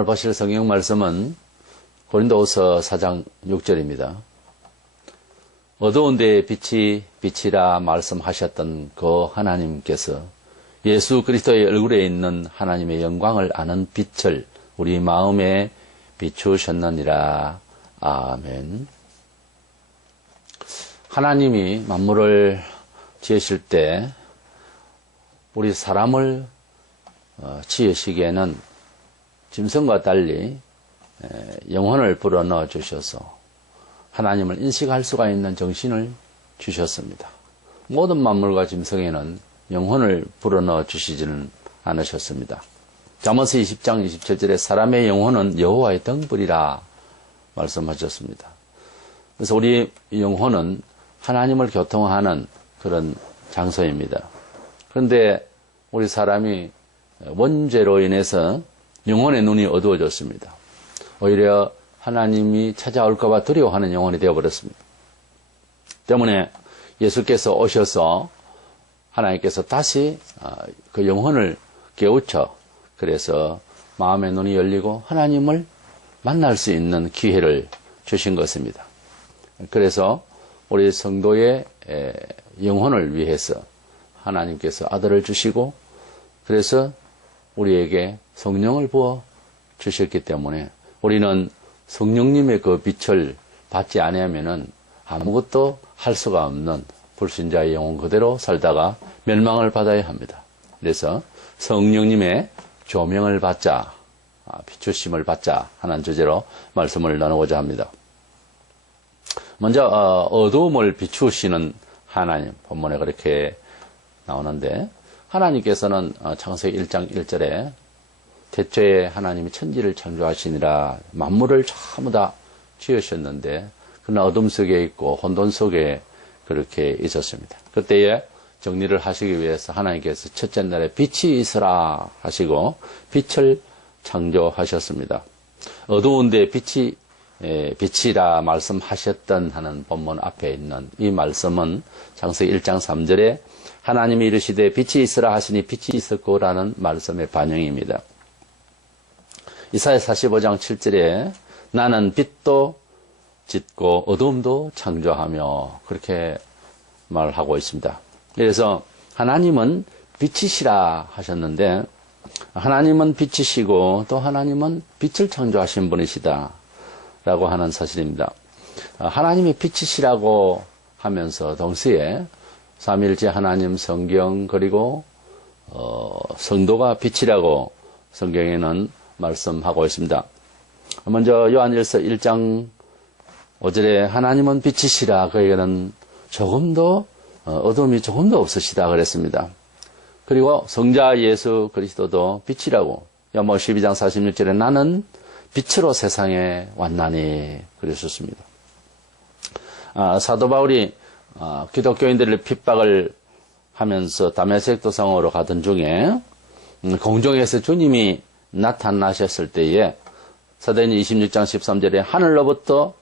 오늘 보실 성경 말씀은 고린도후서 4장 6절입니다. 어두운 데에 빛이 비치라 말씀하셨던 그 하나님께서 예수 그리스도의 얼굴에 있는 하나님의 영광을 아는 빛을 우리 마음에 비추셨느니라. 아멘. 하나님이 만물을 지으실 때 우리 사람을 지으시기에는 짐승과 달리 영혼을 불어넣어 주셔서 하나님을 인식할 수가 있는 정신을 주셨습니다. 모든 만물과 짐승에는 영혼을 불어넣어 주시지는 않으셨습니다. 잠언서 20장 27절에 사람의 영혼은 여호와의 등불이라 말씀하셨습니다. 그래서 우리 영혼은 하나님을 교통하는 그런 장소입니다. 그런데 우리 사람이 원죄로 인해서 영혼의 눈이 어두워졌습니다. 오히려 하나님이 찾아올까 봐 두려워하는 영혼이 되어버렸습니다. 때문에 예수께서 오셔서 하나님께서 다시 그 영혼을 깨우쳐 그래서 마음의 눈이 열리고 하나님을 만날 수 있는 기회를 주신 것입니다. 그래서 우리 성도의 영혼을 위해서 하나님께서 아들을 주시고 그래서 우리에게 성령을 부어 주셨기 때문에 우리는 성령님의 그 빛을 받지 않으면은 아무것도 할 수가 없는 불신자의 영혼 그대로 살다가 멸망을 받아야 합니다. 그래서 성령님의 조명을 받자, 비추심을 받자 하는 주제로 말씀을 나누고자 합니다. 먼저 어두움을 비추시는 하나님, 본문에 그렇게 나오는데 하나님께서는 창세기 1장 1절에 태초에 하나님이 천지를 창조하시니라 만물을 전부 다 지으셨는데 그러나 어둠 속에 있고 혼돈 속에 그렇게 있었습니다. 그때에 정리를 하시기 위해서 하나님께서 첫째 날에 빛이 있으라 하시고 빛을 창조하셨습니다. 어두운데 빛이라 말씀하셨던 하는 본문 앞에 있는 이 말씀은 창세기 1장 3절에 하나님이 이르시되 빛이 있으라 하시니 빛이 있었고라는 말씀의 반영입니다. 이사야 45장 7절에 나는 빛도 짓고 어두움도 창조하며 그렇게 말하고 있습니다. 그래서 하나님은 빛이시라 하셨는데 하나님은 빛이시고 또 하나님은 빛을 창조하신 분이시다 라고 하는 사실입니다. 하나님이 빛이시라고 하면서 동시에 삼위일체 하나님 성경 그리고 성도가 빛이라고 성경에는 말씀하고 있습니다. 먼저 요한일서 1장 5절에 하나님은 빛이시라 그에게는 조금도 어둠이 조금도 없으시다 그랬습니다. 그리고 성자 예수 그리스도도 빛이라고 요한복음 12장 46절에 나는 빛으로 세상에 왔나니 그랬었습니다. 사도 바울이 기독교인들을 핍박을 하면서 다메섹 도상으로 가던 중에 공중에서 주님이 나타나셨을 때에 사도행전 26장 13절에 하늘로부터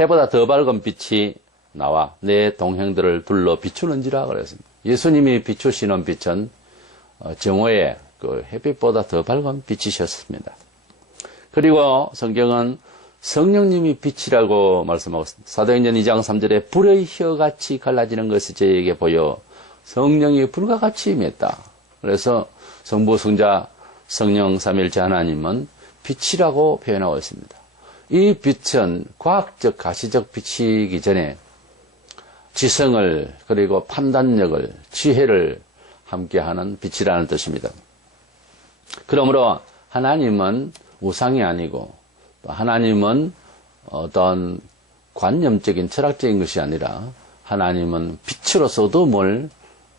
해보다 더 밝은 빛이 나와 내 동행들을 둘러 비추는지라 그랬습니다. 예수님이 비추시는 빛은 정오의 그 햇빛보다 더 밝은 빛이셨습니다. 그리고 성경은 성령님이 빛이라고 말씀하고 있습니다. 사도행전 2장 3절에 불의 혀같이 갈라지는 것이 저에게 보여 성령이 불과 같이 임했다. 그래서 성부, 성자, 성령 삼위일체 하나님은 빛이라고 표현하고 있습니다. 이 빛은 과학적, 가시적 빛이기 전에 지성을 그리고 판단력을, 지혜를 함께하는 빛이라는 뜻입니다. 그러므로 하나님은 우상이 아니고 하나님은 어떤 관념적인 철학적인 것이 아니라 하나님은 빛으로서 어둠을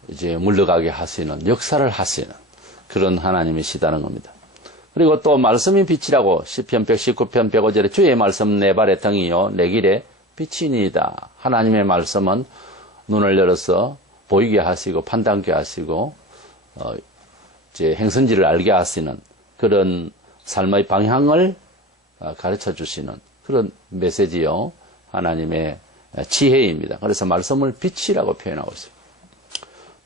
이제 물러가게 하시는 역사를 하시는 그런 하나님이시다는 겁니다. 그리고 또 말씀이 빛이라고 시편 119편 105절에 주의 말씀 내 발의 등이요 내 길에 빛이니이다. 하나님의 말씀은 눈을 열어서 보이게 하시고 판단케 하시고 이제 행선지를 알게 하시는 그런 삶의 방향을 가르쳐 주시는 그런 메시지요. 하나님의 지혜입니다. 그래서 말씀을 빛이라고 표현하고 있습니다.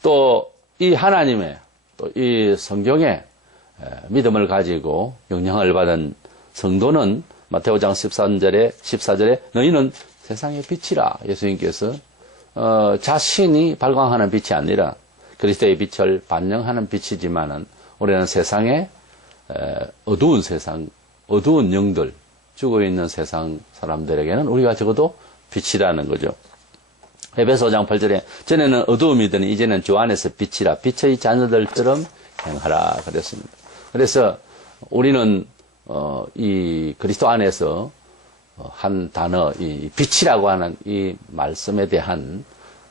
또 이 하나님의 또 이 성경에 믿음을 가지고 영향을 받은 성도는 마태오장 14절에 너희는 세상의 빛이라. 예수님께서 자신이 발광하는 빛이 아니라 그리스도의 빛을 반영하는 빛이지만은 우리는 세상에 어두운 세상, 어두운 영들, 죽어있는 세상 사람들에게는 우리가 적어도 빛이라는 거죠. 에베소 5장 8절에 전에는 어두움이더니 이제는 주 안에서 빛이라. 빛의 자녀들처럼 행하라 그랬습니다. 그래서 우리는 이 그리스도 안에서 한 단어, 이 빛이라고 하는 이 말씀에 대한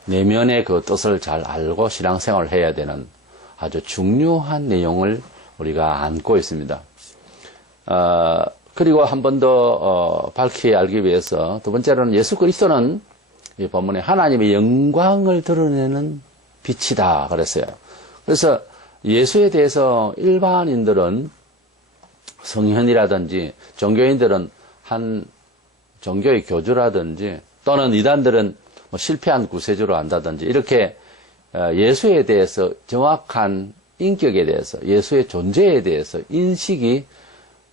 내면의 그 뜻을 잘 알고 신앙생활을 해야 되는 아주 중요한 내용을 우리가 안고 있습니다. 그리고 한 번 더 밝히 알기 위해서 두 번째로는 예수 그리스도는 이 본문에 하나님의 영광을 드러내는 빛이다 그랬어요. 그래서 예수에 대해서 일반인들은 성현이라든지 종교인들은 한 종교의 교주라든지 또는 이단들은 뭐 실패한 구세주로 한다든지 이렇게 예수에 대해서 정확한 인격에 대해서 예수의 존재에 대해서 인식이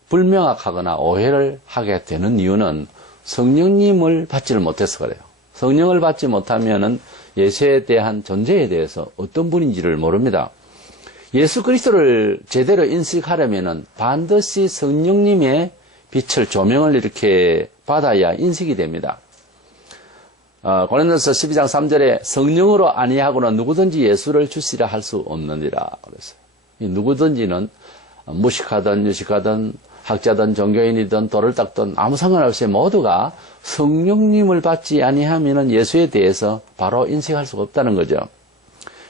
불명확하거나 오해를 하게 되는 이유는 성령님을 받지를 못해서 그래요. 성령을 받지 못하면은 예수에 대한 존재에 대해서 어떤 분인지를 모릅니다. 예수 그리스도를 제대로 인식하려면은 반드시 성령님의 빛을 조명을 이렇게 받아야 인식이 됩니다. 고린도서 12장 3절에 성령으로 아니하고는 누구든지 예수를 주시라 할 수 없느니라 그랬어요. 이 누구든지는 무식하든 유식하든 학자든 종교인이든 돌을 닦든 아무 상관없이 모두가 성령님을 받지 아니하면은 예수에 대해서 바로 인식할 수가 없다는 거죠.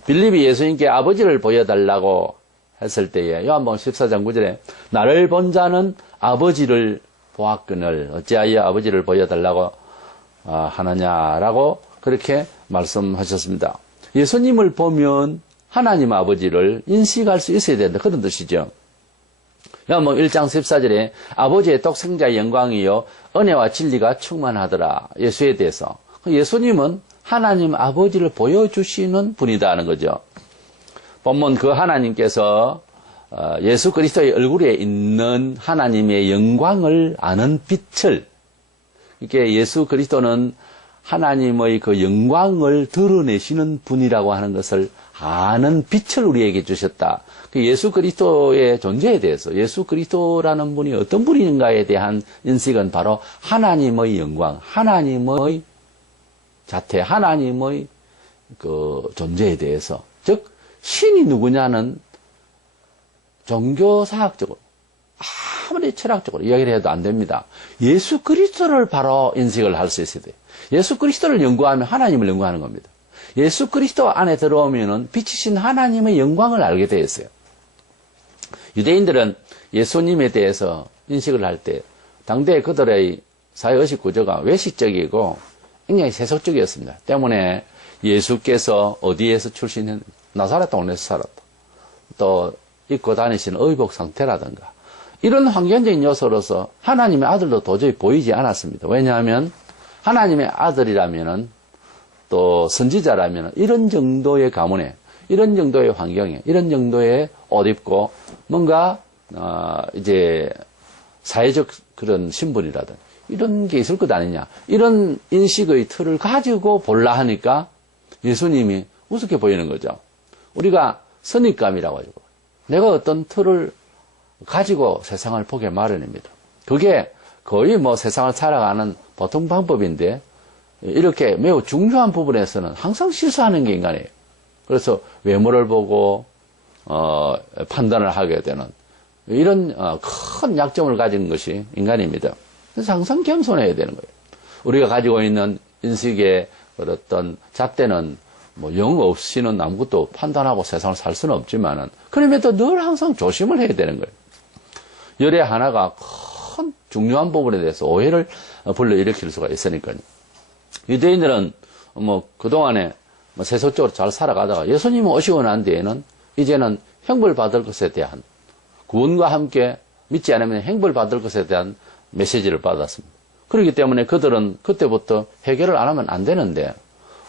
빌립이 예수님께 아버지를 보여달라고 했을 때에 요한복음 14장 9절에 나를 본 자는 아버지를 보았거늘 어찌하여 아버지를 보여달라고 하느냐라고 그렇게 말씀하셨습니다. 예수님을 보면 하나님 아버지를 인식할 수 있어야 된다 그런 뜻이죠. 요한복음 1장 14절에 아버지의 독생자의 영광이요 은혜와 진리가 충만하더라. 예수에 대해서 예수님은 하나님 아버지를 보여주시는 분이다 하는 거죠. 본문 그 하나님께서 예수 그리스도의 얼굴에 있는 하나님의 영광을 아는 빛을 이렇게 예수 그리스도는 하나님의 그 영광을 드러내시는 분이라고 하는 것을 아는 빛을 우리에게 주셨다. 그 예수 그리스도의 존재에 대해서 예수 그리스도라는 분이 어떤 분인가에 대한 인식은 바로 하나님의 영광, 하나님의 자태, 하나님의 그 존재에 대해서 즉 신이 누구냐는 종교사학적으로 아무리 철학적으로 이야기를 해도 안 됩니다. 예수 그리스도를 바로 인식을 할 수 있어야 돼요. 예수 그리스도를 연구하면 하나님을 연구하는 겁니다. 예수 그리스도 안에 들어오면은 빛이신 하나님의 영광을 알게 되어 있어요. 유대인들은 예수님에 대해서 인식을 할 때 당대 그들의 사회의식 구조가 외식적이고 굉장히 세속적이었습니다. 때문에 예수께서 어디에서 출신했는지 나사렛 동네에서 살았다. 또 입고 다니시는 의복 상태라든가 이런 환경적인 요소로서 하나님의 아들도 도저히 보이지 않았습니다. 왜냐하면 하나님의 아들이라면은 또 선지자라면은 이런 정도의 가문에 이런 정도의 환경에 이런 정도의 옷 입고 뭔가 이제 사회적 그런 신분이라든 이런 게 있을 것 아니냐 이런 인식의 틀을 가지고 볼라 하니까 예수님이 우습게 보이는 거죠. 우리가 선입감이라고 하죠. 내가 어떤 틀을 가지고 세상을 보게 마련입니다. 그게 거의 뭐 세상을 살아가는 보통 방법인데 이렇게 매우 중요한 부분에서는 항상 실수하는 게 인간이에요. 그래서 외모를 보고 판단을 하게 되는 이런 큰 약점을 가진 것이 인간입니다. 그래서 항상 겸손해야 되는 거예요. 우리가 가지고 있는 인식의 어떤 잣대는 뭐 영 없이는 아무것도 판단하고 세상을 살 수는 없지만은 그럼에도 늘 항상 조심을 해야 되는 거예요. 열의 하나가 큰 중요한 부분에 대해서 오해를 불러일으킬 수가 있으니까요. 유대인들은 뭐 그동안에 세속적으로 잘 살아가다가 예수님 오시고 난 뒤에는 이제는 형벌 받을 것에 대한 구원과 함께 믿지 않으면 형벌 받을 것에 대한 메시지를 받았습니다. 그렇기 때문에 그들은 그때부터 해결을 안 하면 안 되는데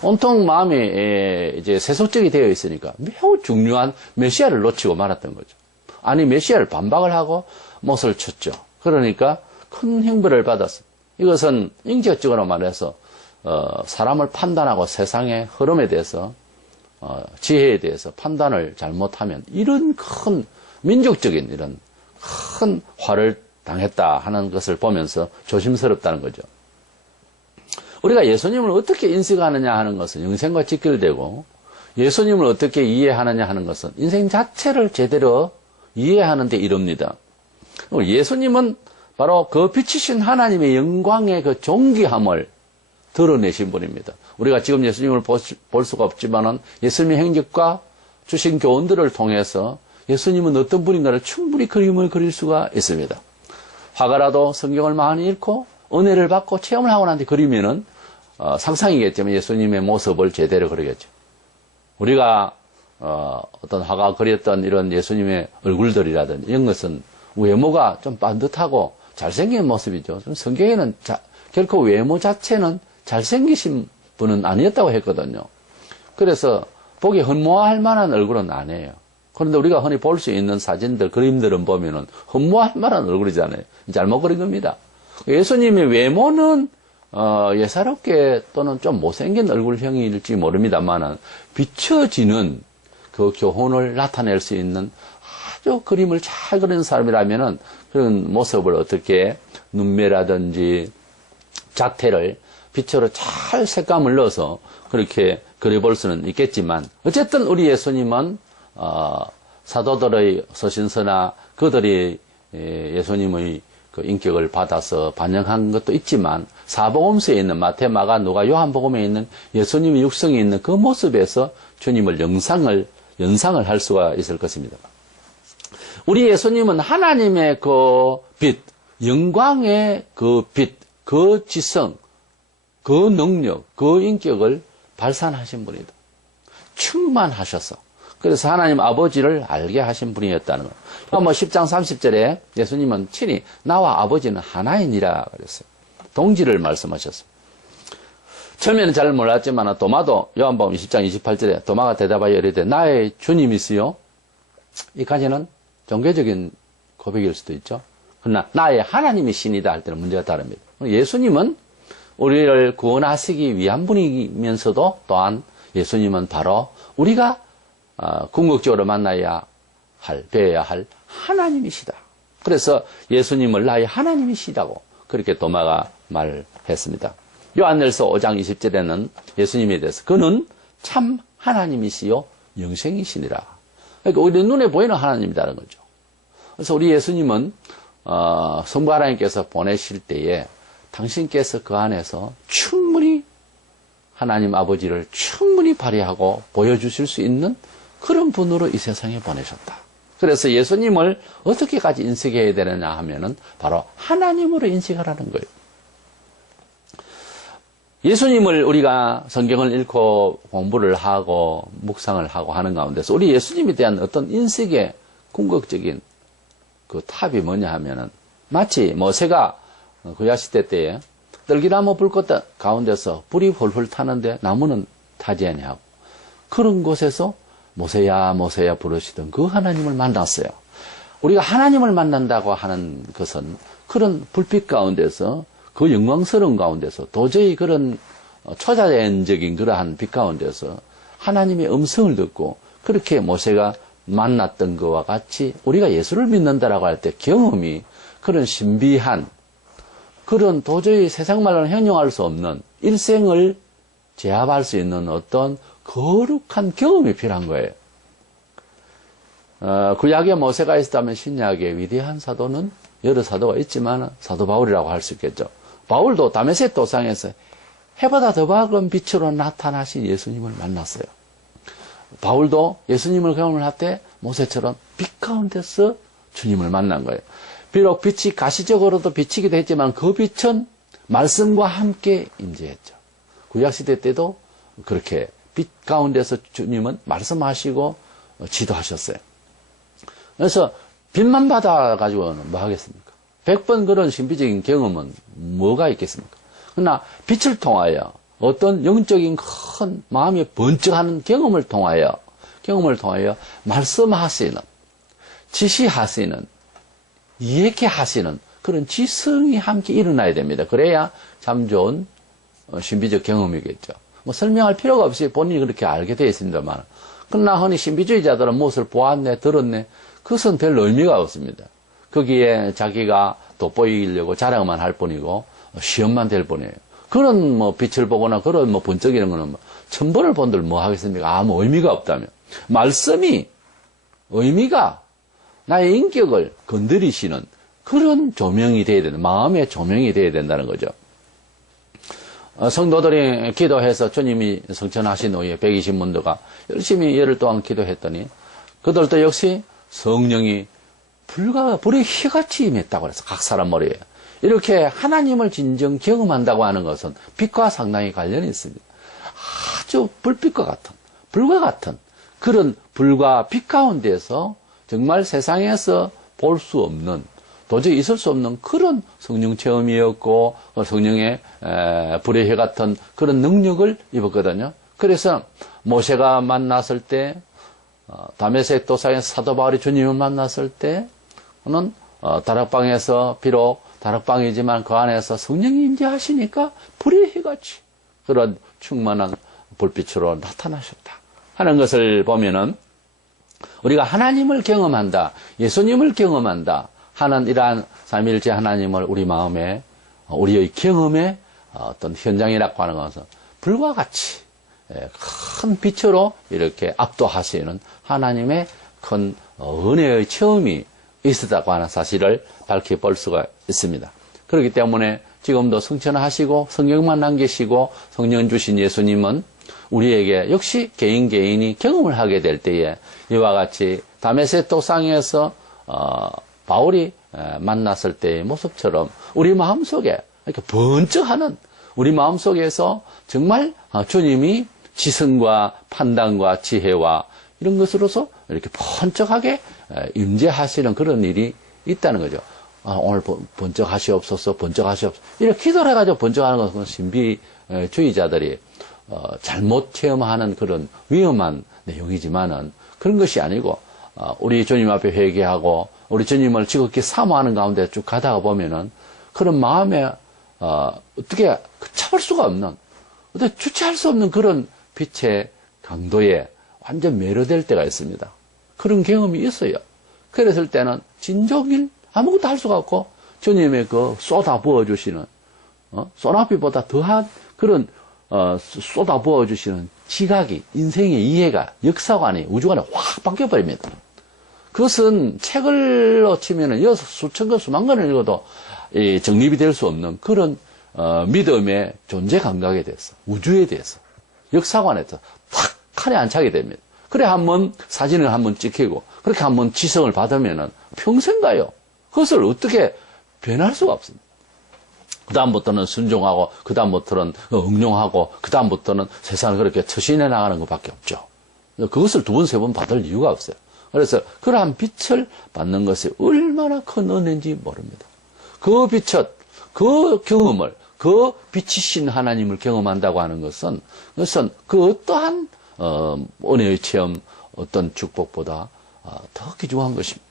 온통 마음이 이제 세속적이 되어 있으니까 매우 중요한 메시아를 놓치고 말았던 거죠. 아니 메시아를 반박을 하고 못을 쳤죠. 그러니까 큰 형벌을 받았습니다. 이것은 인격적으로 말해서 사람을 판단하고 세상의 흐름에 대해서 지혜에 대해서 판단을 잘못하면 이런 큰 민족적인 이런 큰 화를 당했다 하는 것을 보면서 조심스럽다는 거죠. 우리가 예수님을 어떻게 인식하느냐 하는 것은 영생과 직결되고 예수님을 어떻게 이해하느냐 하는 것은 인생 자체를 제대로 이해하는 데 이릅니다. 예수님은 바로 그 빛이신 하나님의 영광의 그 존귀함을 드러내신 분입니다. 우리가 지금 예수님을 볼 수가 없지만은 예수님의 행적과 주신 교훈들을 통해서 예수님은 어떤 분인가를 충분히 그림을 그릴 수가 있습니다. 화가라도 성경을 많이 읽고 은혜를 받고 체험을 하고 난 뒤 그리면은 상상이겠지만 예수님의 모습을 제대로 그리겠죠. 우리가 어떤 화가 그렸던 이런 예수님의 얼굴들이라든지 이런 것은 외모가 좀 반듯하고 잘생긴 모습이죠. 성경에는 결코 외모 자체는 잘생기신 분은 아니었다고 했거든요. 그래서 보기 흠모할 만한 얼굴은 아니에요. 그런데 우리가 흔히 볼 수 있는 사진들, 그림들은 보면은 흠모할 만한 얼굴이잖아요. 잘못 그린 겁니다. 예수님의 외모는 예사롭게 또는 좀 못생긴 얼굴형일지 모릅니다만은 비춰지는 그 교훈을 나타낼 수 있는 아주 그림을 잘 그리는 사람이라면은 그런 모습을 어떻게 눈매라든지 자태를 빛으로 잘 색감을 넣어서 그렇게 그려볼 수는 있겠지만 어쨌든 우리 예수님은 사도들의 서신서나 그들이 예수님의 그 인격을 받아서 반영한 것도 있지만 사복음서에 있는 마태, 마가, 누가, 요한복음에 있는 예수님의 육성이 있는 그 모습에서 주님을 연상을 할 수가 있을 것입니다. 우리 예수님은 하나님의 그 빛, 영광의 그 빛, 그 지성, 그 능력, 그 인격을 발산하신 분이다. 충만하셔서. 그래서 하나님 아버지를 알게 하신 분이었다는 것. 10장 30절에 예수님은 친히 나와 아버지는 하나이니라 그랬어요. 동지를 말씀하셨어요. 처음에는 잘 몰랐지만 도마도 요한복음 20장 28절에 도마가 대답하여 이르되 나의 주님이시요. 이까지는 종교적인 고백일 수도 있죠. 그러나 나의 하나님이시니다 할 때는 문제가 다릅니다. 예수님은 우리를 구원하시기 위한 분이면서도 또한 예수님은 바로 우리가 궁극적으로 만나야 할, 뵈야 할 하나님이시다. 그래서 예수님을 나의 하나님이시다고 그렇게 도마가 말했습니다. 요한일서 5장 20절에는 예수님에 대해서 그는 참 하나님이시요 영생이시니라. 그러니까 우리 눈에 보이는 하나님이라는 거죠. 그래서 우리 예수님은 성부 하나님께서 보내실 때에 당신께서 그 안에서 충분히 하나님 아버지를 충분히 발휘하고 보여주실 수 있는 그런 분으로 이 세상에 보내셨다. 그래서 예수님을 어떻게까지 인식해야 되느냐 하면은 바로 하나님으로 인식하라는 거예요. 예수님을 우리가 성경을 읽고 공부를 하고 묵상을 하고 하는 가운데서 우리 예수님에 대한 어떤 인식의 궁극적인 그 탑이 뭐냐 하면은 마치 모세가 구약시대 때에 떨기나무 불꽃 가운데서 불이 훌훌 타는데 나무는 타지 아니하고 그런 곳에서 모세야 모세야 부르시던 그 하나님을 만났어요. 우리가 하나님을 만난다고 하는 것은 그런 불빛 가운데서 그 영광스러운 가운데서 도저히 그런 초자연적인 그러한 빛 가운데서 하나님의 음성을 듣고 그렇게 모세가 만났던 것과 같이 우리가 예수를 믿는다라고 할 때 경험이 그런 신비한 그런 도저히 세상 말로는 형용할 수 없는 일생을 제압할 수 있는 어떤 거룩한 경험이 필요한 거예요. 구약에 모세가 있었다면 신약에 위대한 사도는 여러 사도가 있지만 사도 바울이라고 할 수 있겠죠. 바울도 다메섹 도상에서 해보다 더 밝은 빛으로 나타나신 예수님을 만났어요. 바울도 예수님을 경험을 할 때 모세처럼 빛 가운데서 주님을 만난 거예요. 비록 빛이 가시적으로도 비치기도 했지만 그 빛은 말씀과 함께 임재했죠. 구약시대 때도 그렇게 빛 가운데서 주님은 말씀하시고 지도하셨어요. 그래서 빛만 받아가지고는 뭐 하겠습니까? 100번 그런 신비적인 경험은 뭐가 있겠습니까? 그러나 빛을 통하여 어떤 영적인 큰 마음이 번쩍하는 경험을 통하여 말씀하시는 지시하시는, 이야기하시는 그런 지성이 함께 일어나야 됩니다. 그래야 참 좋은 신비적 경험이겠죠. 뭐 설명할 필요가 없이 본인이 그렇게 알게 되어 있습니다만, 그러나 흔히 신비주의자들은 무엇을 보았네, 들었네, 그것은 별 의미가 없습니다. 거기에 자기가 돋보이려고 자랑만 할 뿐이고 시험만 될 뿐이에요. 그런 뭐 빛을 보거나 그런 뭐 번쩍이는 거는 뭐 천번을 본들 뭐 하겠습니까? 아무 의미가 없다면. 말씀이 의미가 나의 인격을 건드리시는 그런 조명이 돼야 된다. 마음의 조명이 돼야 된다는 거죠. 성도들이 기도해서 주님이 성천하신 후에 120문도가 열심히 열흘 동안 기도했더니 그들도 역시 성령이 불의 희같이 임했다고 그래서 각 사람 머리에 이렇게 하나님을 진정 경험한다고 하는 것은 빛과 상당히 관련이 있습니다. 아주 불빛과 같은, 불과 같은 그런 불과 빛 가운데서 정말 세상에서 볼 수 없는, 도저히 있을 수 없는 그런 성령 체험이었고 성령의 불의 해 같은 그런 능력을 입었거든요. 그래서 모세가 만났을 때, 다메섹 도상에서 사도 바울이 주님을 만났을 때는 다락방에서 비록 다락방이지만 그 안에서 성령이 임재하시니까 불의 해같이 그런 충만한 불빛으로 나타나셨다 하는 것을 보면은 우리가 하나님을 경험한다, 예수님을 경험한다 하는 이러한 삼위일체 하나님을 우리 마음에, 우리의 경험의 어떤 현장이라고 하는 것은 불과 같이 큰 빛으로 이렇게 압도하시는 하나님의 큰 은혜의 체험이 있었다고 하는 사실을 밝혀볼 수가 있습니다. 그렇기 때문에 지금도 성천하시고 성경만 남기시고 성령 주신 예수님은 우리에게 역시 개인이 경험을 하게 될 때에 이와 같이 다메섹 도상에서 바울이 만났을 때의 모습처럼 우리 마음속에 이렇게 번쩍하는, 우리 마음속에서 정말 주님이 지성과 판단과 지혜와 이런 것으로서 이렇게 번쩍하게 임재하시는 그런 일이 있다는 거죠. 오늘 번쩍하시옵소서, 번쩍하시옵소서. 이렇게 기도를 해가지고 번쩍하는 것은 신비주의자들이 잘못 체험하는 그런 위험한 내용이지만은 그런 것이 아니고, 우리 주님 앞에 회개하고 우리 주님을 지극히 사모하는 가운데 쭉 가다가 보면은 그런 마음에 어떻게 참을 수가 없는, 어떻게 주체할 수 없는 그런 빛의 강도에 완전 매료될 때가 있습니다. 그런 경험이 있어요. 그랬을 때는 진종일 아무것도 할 수가 없고 주님의 그 쏟아 부어주시는, 소나비보다 더한 그런 쏟아 부어주시는 지각이, 인생의 이해가, 역사관이, 우주관이 확 바뀌어버립니다. 그것은 책을 치면은 수천 권, 수만 권을 읽어도 정립이 될 수 없는 그런 믿음의 존재 감각에 대해서, 우주에 대해서, 역사관에 대해서 탁 칸에 안착이 됩니다. 그래 한번 사진을 한번 찍히고 그렇게 한번 지성을 받으면은 평생 가요. 그것을 어떻게 변할 수가 없습니다. 그 다음부터는 순종하고, 그 다음부터는 응용하고, 그 다음부터는 세상을 그렇게 처신해 나가는 것밖에 없죠. 그것을 두 번, 세 번 받을 이유가 없어요. 그래서 그러한 빛을 받는 것이 얼마나 큰 은혜인지 모릅니다. 그 빛을, 그 경험을, 그 빛이신 하나님을 경험한다고 하는 것은, 그것은 그 어떠한 은혜의 체험, 어떤 축복보다 더 귀중한 것입니다.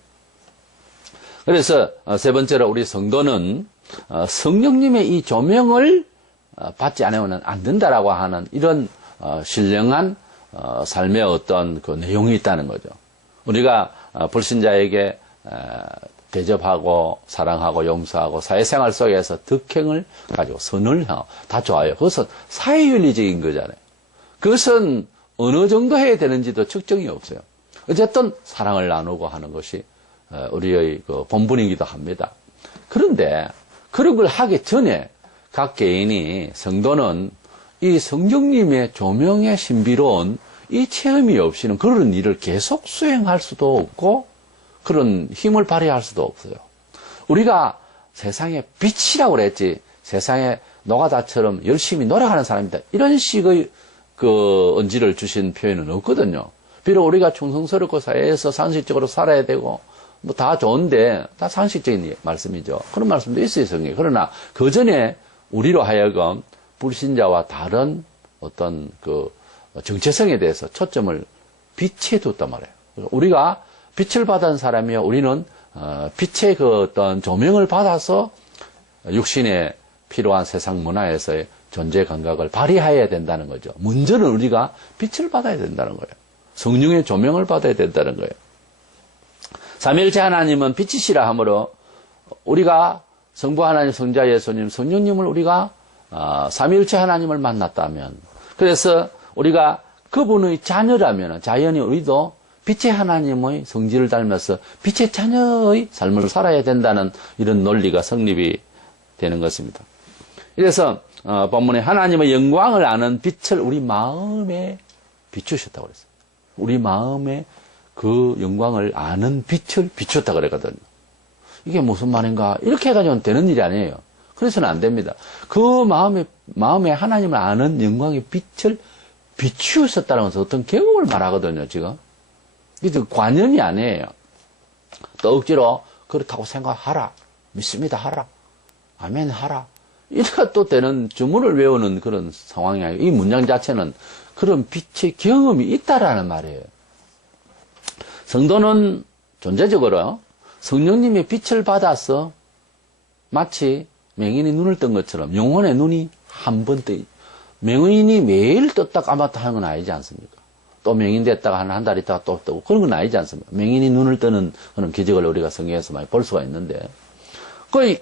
그래서 세 번째로 우리 성도는 성령님의 이 조명을 받지 않으면 안 된다라고 하는 이런 신령한 삶의 어떤 그 내용이 있다는 거죠. 우리가 불신자에게 대접하고 사랑하고 용서하고 사회생활 속에서 덕행을 가지고 선을 향하고 다 좋아요. 그것은 사회윤리적인 거잖아요. 그것은 어느 정도 해야 되는지도 측정이 없어요. 어쨌든 사랑을 나누고 하는 것이 우리의 그 본분이기도 합니다. 그런데 그런 걸 하기 전에 각 개인이, 성도는 이 성령님의 조명의 신비로운 이 체험이 없이는 그런 일을 계속 수행할 수도 없고 그런 힘을 발휘할 수도 없어요. 우리가 세상의 빛이라고 그랬지, 세상의 노가다처럼 열심히 노력하는 사람이다, 이런 식의 그 언지를 주신 표현은 없거든요. 비록 우리가 충성스럽고 사회에서 상식적으로 살아야 되고 뭐 다 좋은데 다 상식적인 말씀이죠. 그런 말씀도 있어요, 성경에. 그러나 그 전에 우리로 하여금 불신자와 다른 어떤 그 정체성에 대해서 초점을 빛에 뒀단 말이에요. 우리가 빛을 받은 사람이요. 우리는 빛의 그 어떤 조명을 받아서 육신에 필요한 세상 문화에서의 존재 감각을 발휘해야 된다는 거죠. 먼저는 우리가 빛을 받아야 된다는 거예요. 성령의 조명을 받아야 된다는 거예요. 삼위일체 하나님은 빛이시라 하므로 우리가 성부 하나님, 성자 예수님, 성령님을 우리가 삼위일체 하나님을 만났다면, 그래서 우리가 그분의 자녀라면 자연히 우리도 빛의 하나님의 성질을 닮아서 빛의 자녀의 삶을 살아야 된다는 이런 논리가 성립이 되는 것입니다. 그래서 본문에 하나님의 영광을 아는 빛을 우리 마음에 비추셨다고 그랬어요. 우리 마음에 그 영광을 아는 빛을 비추었다고 그랬거든요. 이게 무슨 말인가? 이렇게 해가지고는 되는 일이 아니에요. 그래서는 안 됩니다. 그 마음에 하나님을 아는 영광의 빛을 비추셨다는 것은 어떤 경험을 말하거든요, 지금. 이게 관연이 아니에요. 또 억지로 그렇다고 생각하라. 믿습니다, 하라. 아멘, 하라. 이렇게 또 되는 주문을 외우는 그런 상황이 아니에요. 이 문장 자체는 그런 빛의 경험이 있다라는 말이에요. 성도는 존재적으로 성령님의 빛을 받아서 마치 맹인이 눈을 뜬 것처럼 영혼의 눈이 한 번 뜨. 맹인이 매일 떴다 감았다 하는 건 아니지 않습니까? 또 맹인 됐다가 한 달 있다가 또 뜨고 그런 건 아니지 않습니까? 맹인이 눈을 뜨는 그런 기적을 우리가 성경에서 많이 볼 수가 있는데,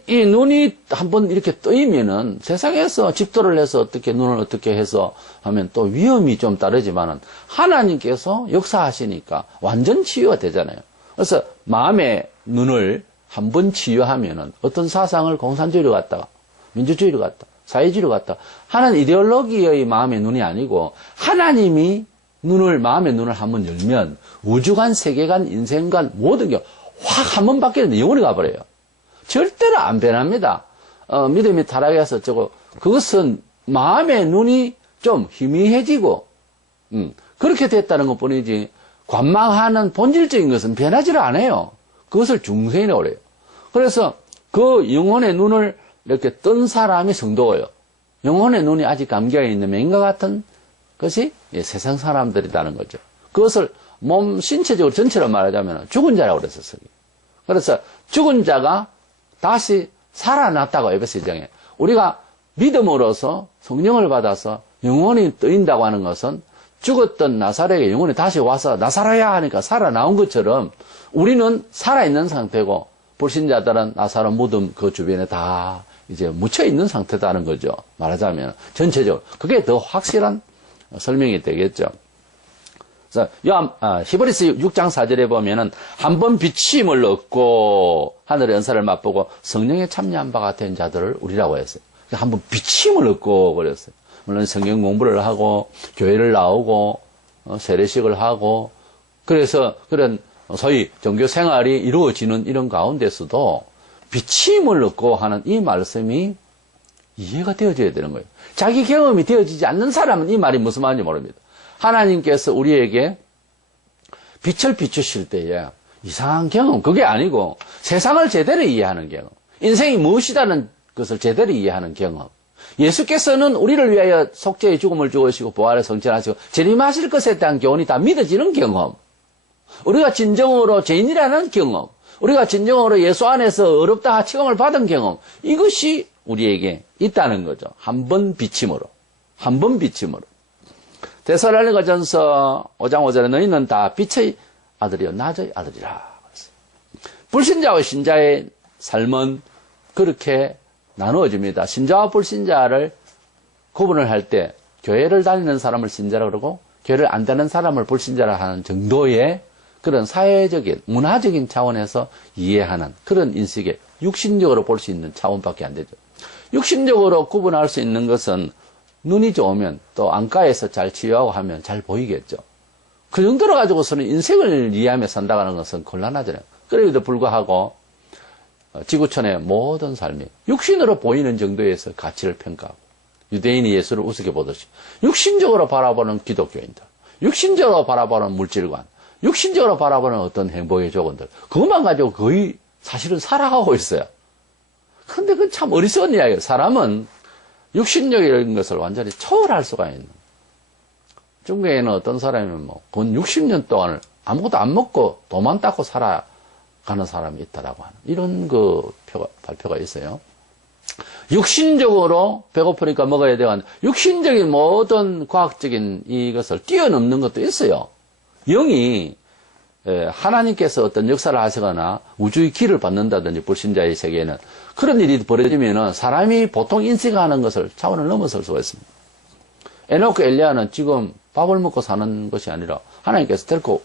이 눈이 한번 이렇게 뜨이면은 세상에서 집도를 해서 어떻게 눈을 어떻게 해서 하면 또 위험이 좀 따르지만은 하나님께서 역사하시니까 완전 치유가 되잖아요. 그래서 마음의 눈을 한번 치유하면은 어떤 사상을 공산주의로 갔다가 민주주의로 갔다 사회주의로 갔다 하는 이데올로기의 마음의 눈이 아니고 하나님이 마음의 눈을 한번 열면 우주관, 세계관, 인생관 모든 게 확 한 번 바뀌는데 영원히 가버려요. 절대로 안 변합니다. 믿음이 타락해서 그것은 마음의 눈이 좀 희미해지고, 그렇게 됐다는 것 뿐이지, 관망하는 본질적인 것은 변하지를 않아요. 그것을 중생이라고 그래요. 그래서 그 영혼의 눈을 이렇게 뜬 사람이 성도예요. 영혼의 눈이 아직 감겨 있는 맹인과 같은 것이 세상 사람들이라는 거죠. 그것을 신체적으로 전체로 말하자면 죽은 자라고 그랬었어요. 그래서 죽은 자가 다시 살아났다고 에베소 1장에. 우리가 믿음으로서 성령을 받아서 영혼이 뜨인다고 하는 것은 죽었던 나사로에게 영혼이 다시 와서 나사로야 하니까 살아나온 것처럼 우리는 살아있는 상태고 불신자들은 나사로 무덤 그 주변에 다 이제 묻혀있는 상태다는 거죠. 말하자면 전체적으로. 그게 더 확실한 설명이 되겠죠. 그래서 히브리서 6장 4절에 보면은 한 번 비침을 얻고 하늘의 은사를 맛보고 성령에 참여한 바가 된 자들을 우리라고 했어요. 한 번 비침을 얻고 그랬어요. 물론 성경 공부를 하고 교회를 나오고 세례식을 하고 그래서 그런 소위 종교 생활이 이루어지는 이런 가운데서도 비침을 얻고 하는 이 말씀이 이해가 되어져야 되는 거예요. 자기 경험이 되어지지 않는 사람은 이 말이 무슨 말인지 모릅니다. 하나님께서 우리에게 빛을 비추실 때에 이상한 경험, 그게 아니고 세상을 제대로 이해하는 경험, 인생이 무엇이라는 것을 제대로 이해하는 경험, 예수께서는 우리를 위하여 속죄의 죽음을 죽으시고 부활을 성취하시고 재림하실 것에 대한 교훈이 다 믿어지는 경험, 우리가 진정으로 죄인이라는 경험, 우리가 진정으로 예수 안에서 어렵다 취급을 받은 경험, 이것이 우리에게 있다는 거죠. 한 번 비침으로. 데살로니가전서 5장 5절에 너희는 다 빛의 아들이요 낮의 아들이라. 불신자와 신자의 삶은 그렇게 나누어집니다. 신자와 불신자를 구분을 할 때 교회를 다니는 사람을 신자라 그러고 교회를 안 다니는 사람을 불신자라 하는 정도의 그런 사회적인 문화적인 차원에서 이해하는 그런 인식에 육신적으로 볼 수 있는 차원밖에 안 되죠. 육신적으로 구분할 수 있는 것은 눈이 좋으면 또 안과에서 잘 치유하고 하면 잘 보이겠죠. 그 정도로 가지고서는 인생을 이해하며 산다는 것은 곤란하잖아요. 그래도 불구하고 지구촌의 모든 삶이 육신으로 보이는 정도에서 가치를 평가하고 유대인이 예수를 우습게 보듯이 육신적으로 바라보는 기독교인들, 육신적으로 바라보는 물질관, 육신적으로 바라보는 어떤 행복의 조건들, 그것만 가지고 거의 사실은 살아가고 있어요. 근데 그건 참 어리석은 이야기예요. 사람은 육신적인 것을 완전히 초월할 수가 있는. 중국에는 어떤 사람이 건 60년 동안을 아무것도 안 먹고 돈만 닦고 살아가는 사람이 있다라고 하는 이런 발표가 있어요. 육신적으로 배고프니까 먹어야 되는 육신적인 모든 과학적인 이것을 뛰어넘는 것도 있어요. 영이 하나님께서 어떤 역사를 하시거나 우주의 길을 받는다든지 불신자의 세계에는 그런 일이 벌어지면 사람이 보통 인식하는 것을 차원을 넘어설 수가 있습니다. 에노크 엘리야는 지금 밥을 먹고 사는 것이 아니라 하나님께서 데리고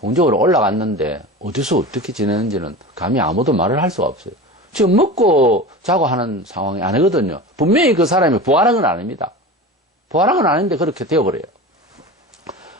공중으로 올라갔는데 어디서 어떻게 지내는지는 감히 아무도 말을 할 수가 없어요. 지금 먹고 자고 하는 상황이 아니거든요. 분명히 그 사람이 부활한 건 아닙니다. 부활한 건 아닌데 그렇게 되어버려요.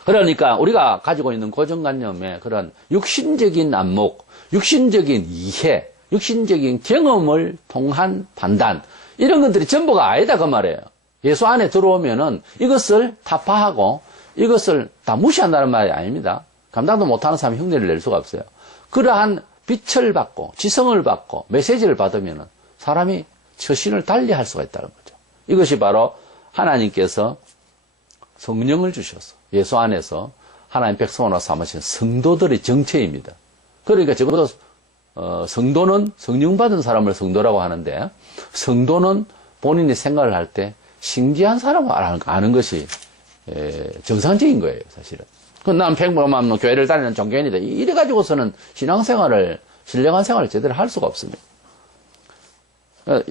그러니까 우리가 가지고 있는 고정관념의 그런 육신적인 안목, 육신적인 이해, 육신적인 경험을 통한 판단, 이런 것들이 전부가 아니다 그 말이에요. 예수 안에 들어오면은 이것을 타파하고 이것을 다 무시한다는 말이 아닙니다. 감당도 못하는 사람이 흉내를 낼 수가 없어요. 그러한 빛을 받고 지성을 받고 메시지를 받으면은 사람이 처신을 달리할 수가 있다는 거죠. 이것이 바로 하나님께서 성령을 주셔서 예수 안에서 하나님 백성으로 삼으신 성도들의 정체입니다. 그러니까 적어도 성도는 성령 받은 사람을 성도라고 하는데 성도는 본인이 생각을 할 때 신기한 사람을 아는 것이 정상적인 거예요, 사실은. 난 평범한 교회를 다니는 종교인이다. 이래가지고서는 신앙생활을, 신령한 생활을 제대로 할 수가 없습니다.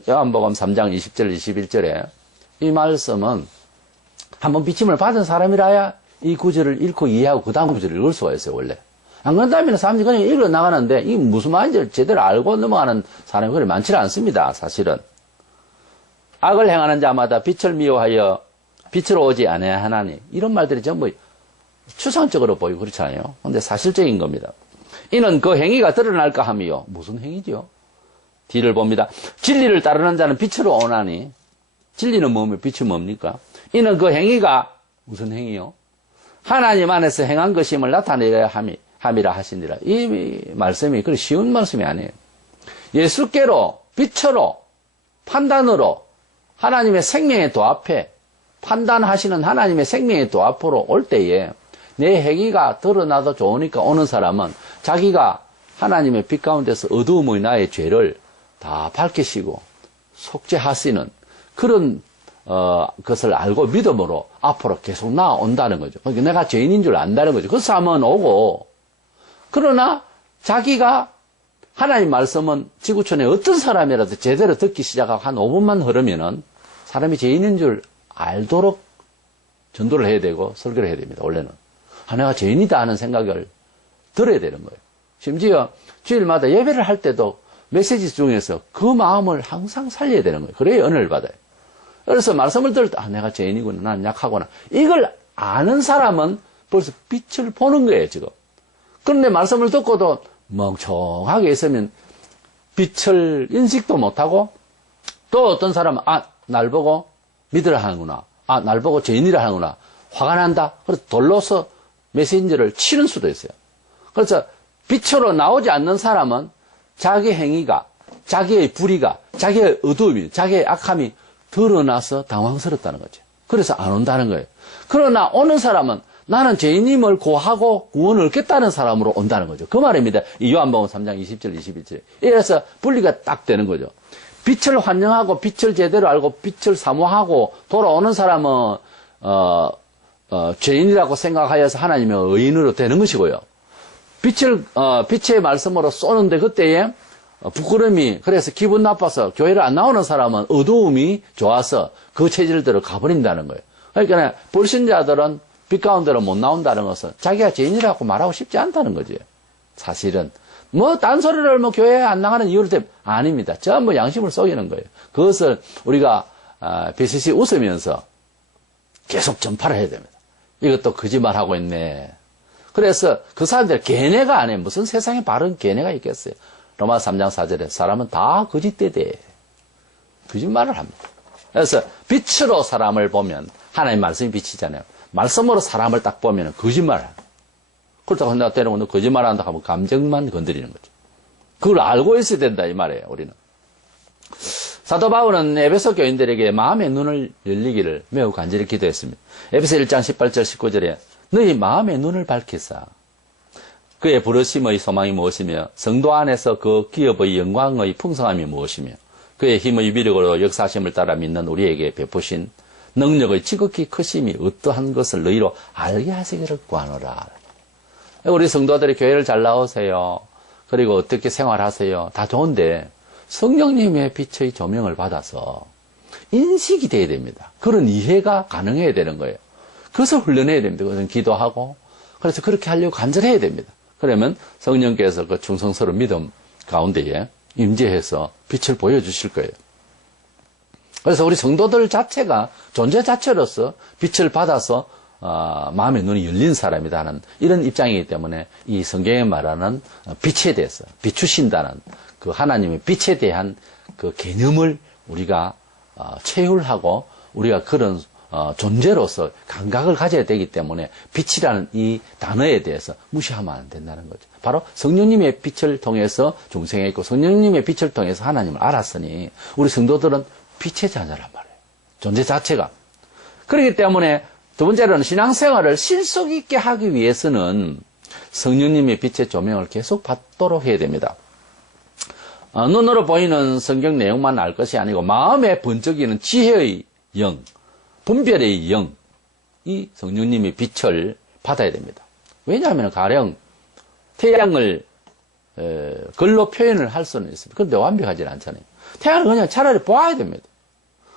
요한복음 3장 20절, 21절에 이 말씀은 한번 비침을 받은 사람이라야 이 구절을 읽고 이해하고 그 다음 구절을 읽을 수가 있어요, 원래. 안 그런다면 사람들이 그냥 읽어 나가는데 이 무슨 말인지 제대로 알고 넘어가는 사람이 그리 많지 않습니다, 사실은. 악을 행하는 자마다 빛을 미워하여 빛으로 오지 아니하나니 이런 말들이 전부 추상적으로 보이고 그렇잖아요. 근데 사실적인 겁니다. 이는 그 행위가 드러날까 하며 무슨 행위죠? 뒤를 봅니다. 진리를 따르는 자는 빛으로 오나니 진리는 뭐며 빛이 뭡니까? 이는 그 행위가 무슨 행위요? 하나님 안에서 행한 것임을 나타내야 함이라 하시니라. 이 말씀이 그리 쉬운 말씀이 아니에요. 예수께로 빛으로 판단으로 하나님의 생명의 도앞에 판단하시는 하나님의 생명의 도앞으로 올 때에 내 행위가 드러나도 좋으니까 오는 사람은 자기가 하나님의 빛 가운데서 어두움의 나의 죄를 다 밝히시고 속죄하시는 그런 것을 알고 믿음으로 앞으로 계속 나아온다는 거죠. 그러니까 내가 죄인인 줄 안다는 거죠. 그 사람은 오고 그러나 자기가 하나님 말씀은 지구촌에 어떤 사람이라도 제대로 듣기 시작하고 한 5분만 흐르면은 사람이 죄인인 줄 알도록 전도를 해야 되고 설교를 해야 됩니다. 원래는. 내가 죄인이다 하는 생각을 들어야 되는 거예요. 심지어 주일마다 예배를 할 때도 메시지 중에서 그 마음을 항상 살려야 되는 거예요. 그래야 은혜를 받아요. 그래서 말씀을 들을 때 내가 죄인이구나, 난 약하구나. 이걸 아는 사람은 벌써 빛을 보는 거예요, 지금. 그런데 말씀을 듣고도 멍청하게 있으면 빛을 인식도 못하고 또 어떤 사람은 날 보고 믿으라 하는구나. 날 보고 죄인이라 하는구나. 화가 난다. 그래서 돌로서 메신저를 치는 수도 있어요. 그래서 빛으로 나오지 않는 사람은 자기 행위가, 자기의 불의가, 자기의 어두움이, 자기의 악함이 드러나서 당황스럽다는 거죠. 그래서 안 온다는 거예요. 그러나 오는 사람은 나는 죄인임을 고하고 구원을 얻겠다는 사람으로 온다는 거죠. 그 말입니다. 이 요한복음 3장 20절, 21절. 이래서 분리가 딱 되는 거죠. 빛을 환영하고 빛을 제대로 알고 빛을 사모하고 돌아오는 사람은 죄인이라고 생각하여서 하나님의 의인으로 되는 것이고요. 빛의 말씀으로 쏘는데 그때에 부끄러움이 그래서 기분 나빠서 교회를 안 나오는 사람은 어두움이 좋아서 그 체질대로 가버린다는 거예요. 그러니까 불신자들은 빛 가운데로 못 나온다는 것은 자기가 죄인이라고 말하고 싶지 않다는 거지. 사실은 딴소리를 교회에 안 나가는 이유를 때문에 아닙니다. 전부 양심을 속이는 거예요. 그것을 우리가 비슷이 웃으면서 계속 전파를 해야 됩니다. 이것도 거짓말하고 있네. 그래서 그 사람들 걔네가 안 해. 무슨 세상에 바른 걔네가 있겠어요. 로마 3장 4절에 사람은 다 거짓되대. 거짓말을 합니다. 그래서 빛으로 사람을 보면 하나님 말씀이 빛이잖아요. 말씀으로 사람을 딱 보면 거짓말을 합니다. 그렇다고 내가 때리고 너 거짓말한다 하면 감정만 건드리는 거죠. 그걸 알고 있어야 된다 이 말이에요. 우리는. 사도 바울은 에베소 교인들에게 마음의 눈을 열리기를 매우 간절히 기도했습니다. 에베소 1장 18절 19절에 너희 마음의 눈을 밝히사 그의 부르심의 소망이 무엇이며 성도 안에서 그 기업의 영광의 풍성함이 무엇이며 그의 힘의 위력으로 역사심을 따라 믿는 우리에게 베푸신 능력의 지극히 크심이 어떠한 것을 너희로 알게 하시기를 구하노라. 우리 성도들이 교회를 잘 나오세요. 그리고 어떻게 생활하세요. 다 좋은데 성령님의 빛의 조명을 받아서 인식이 돼야 됩니다. 그런 이해가 가능해야 되는 거예요. 그것을 훈련해야 됩니다. 그것은 기도하고 그래서 그렇게 하려고 간절해야 됩니다. 그러면 성령께서 그 충성스러운 믿음 가운데에 임재해서 빛을 보여주실 거예요. 그래서 우리 성도들 자체가 존재 자체로서 빛을 받아서 마음의 눈이 열린 사람이라는 이런 입장이기 때문에 이 성경에 말하는 빛에 대해서 비추신다는 그 하나님의 빛에 대한 그 개념을 우리가 체휼하고 우리가 그런 존재로서 감각을 가져야 되기 때문에 빛이라는 이 단어에 대해서 무시하면 안 된다는 거죠. 바로 성령님의 빛을 통해서 중생에 있고 성령님의 빛을 통해서 하나님을 알았으니 우리 성도들은 빛의 자녀란 말이에요. 존재 자체가. 그렇기 때문에 두 번째로는 신앙생활을 실속 있게 하기 위해서는 성령님의 빛의 조명을 계속 받도록 해야 됩니다. 눈으로 보이는 성경 내용만 알 것이 아니고 마음에 번쩍이는 지혜의 영, 분별의 영, 이 성령님의 빛을 받아야 됩니다. 왜냐하면 가령 태양을 글로 표현을 할 수는 있습니다. 그런데 완벽하지는 않잖아요. 태양을 그냥 차라리 보아야 됩니다.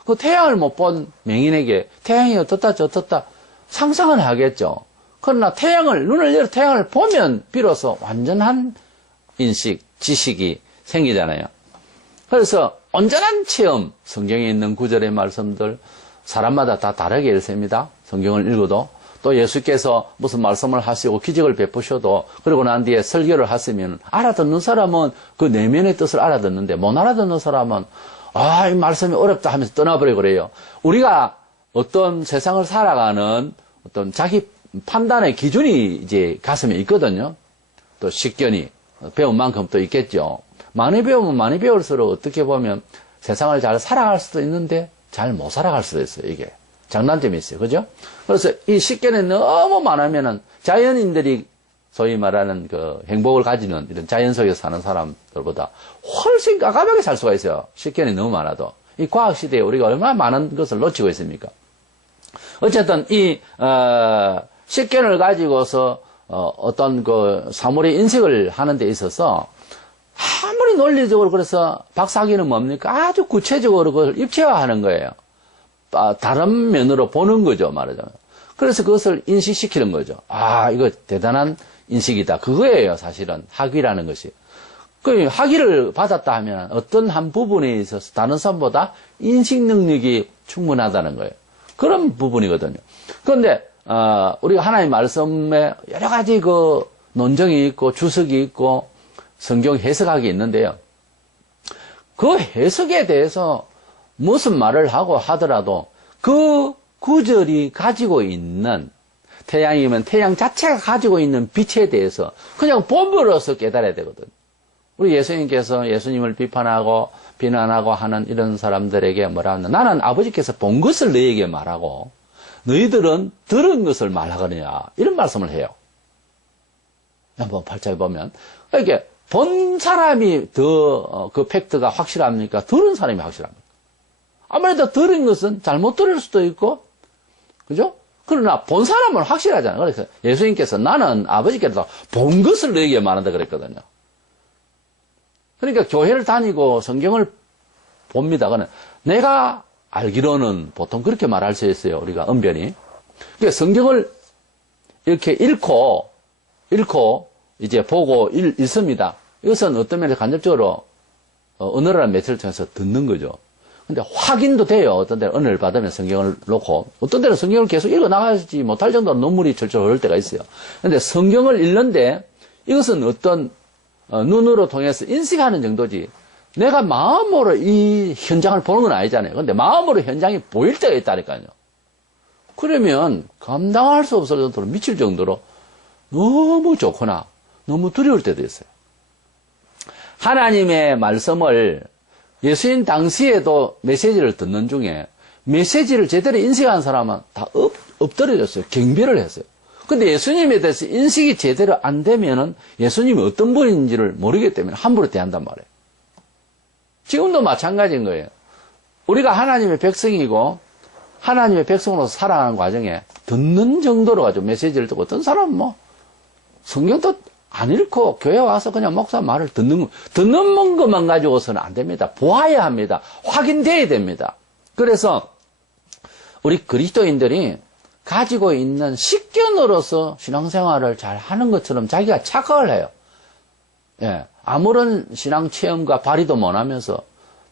그 태양을 못 본 맹인에게 태양이 어떻다 저떻다 상상은 하겠죠. 그러나 눈을 열어 태양을 보면 비로소 완전한 인식, 지식이 생기잖아요. 그래서 온전한 체험, 성경에 있는 구절의 말씀들 사람마다 다 다르게 읽습니다. 성경을 읽어도 또 예수께서 무슨 말씀을 하시고 기적을 베푸셔도 그러고 난 뒤에 설교를 하시면 알아듣는 사람은 그 내면의 뜻을 알아듣는데 못 알아듣는 사람은 이 말씀이 어렵다 하면서 떠나버리고 그래요. 우리가 어떤 세상을 살아가는 어떤 자기 판단의 기준이 이제 가슴에 있거든요. 또 식견이 배운 만큼 또 있겠죠. 많이 배우면 많이 배울수록 어떻게 보면 세상을 잘 살아갈 수도 있는데 잘 못 살아갈 수도 있어요. 이게 장단점이 있어요. 그죠? 그래서 이 식견이 너무 많으면은 자연인들이 소위 말하는 그 행복을 가지는 이런 자연 속에서 사는 사람들보다 훨씬 까까하게 살 수가 있어요. 식견이 너무 많아도. 이 과학 시대에 우리가 얼마나 많은 것을 놓치고 있습니까? 어쨌든 이 식견을 가지고서 어떤 그 사물의 인식을 하는 데 있어서 아무리 논리적으로 그래서 박사학위는 뭡니까? 아주 구체적으로 그걸 입체화하는 거예요. 다른 면으로 보는 거죠, 말하자면. 그래서 그것을 인식시키는 거죠. 이거 대단한 인식이다. 그거예요, 사실은. 학위라는 것이. 그 학위를 받았다 하면 어떤 한 부분에 있어서 다른 사람보다 인식 능력이 충분하다는 거예요. 그런 부분이거든요. 그런데, 우리가 하나님의 말씀에 여러 가지 그 논정이 있고 주석이 있고 성경 해석학이 있는데요. 그 해석에 대해서 무슨 말을 하고 하더라도 그 구절이 가지고 있는 태양이면 태양 자체가 가지고 있는 빛에 대해서 그냥 본보로서 깨달아야 되거든. 우리 예수님께서 예수님을 비판하고 비난하고 하는 이런 사람들에게 뭐라 하나 나는 아버지께서 본 것을 너희에게 말하고 너희들은 들은 것을 말하거냐 이런 말씀을 해요. 한번 8장에 보면 이렇게 본 사람이 더 그 팩트가 확실합니까? 들은 사람이 확실합니까? 아무래도 들은 것은 잘못 들을 수도 있고 그죠? 그러나 본 사람은 확실하잖아요. 그래서 예수님께서 나는 아버지께서 본 것을 너에게 말한다 그랬거든요. 그러니까 교회를 다니고 성경을 봅니다. 그러나 내가 알기로는 보통 그렇게 말할 수 있어요. 우리가 언변이. 그러니까 성경을 이렇게 읽고 이제 보고 읽습니다. 이것은 어떤 면에서 간접적으로 언어라는 매체를 통해서 듣는 거죠. 근데 확인도 돼요. 어떤 때는 은혜를 받으면 성경을 놓고 어떤 때는 성경을 계속 읽어 나가지 못할 정도로 눈물이 철철 흐를 때가 있어요. 근데 성경을 읽는데 이것은 어떤 눈으로 통해서 인식하는 정도지 내가 마음으로 이 현장을 보는 건 아니잖아요. 근데 마음으로 현장이 보일 때가 있다니까요. 그러면 감당할 수 없을 정도로 미칠 정도로 너무 좋거나 너무 두려울 때도 있어요. 하나님의 말씀을 예수님 당시에도 메시지를 듣는 중에 메시지를 제대로 인식한 사람은 다 엎드려졌어요. 경배를 했어요. 근데 예수님에 대해서 인식이 제대로 안 되면은 예수님이 어떤 분인지를 모르기 때문에 함부로 대한단 말이에요. 지금도 마찬가지인 거예요. 우리가 하나님의 백성이고 하나님의 백성으로서 살아가는 과정에 듣는 정도로 가지고 메시지를 듣고 어떤 사람은 뭐 성경도 안 읽고 교회 와서 그냥 목사 말을 듣는 것만 가지고서는 안 됩니다. 보아야 합니다. 확인돼야 됩니다. 그래서 우리 그리스도인들이 가지고 있는 식견으로서 신앙생활을 잘 하는 것처럼 자기가 착각을 해요. 예, 아무런 신앙 체험과 발휘도 못 하면서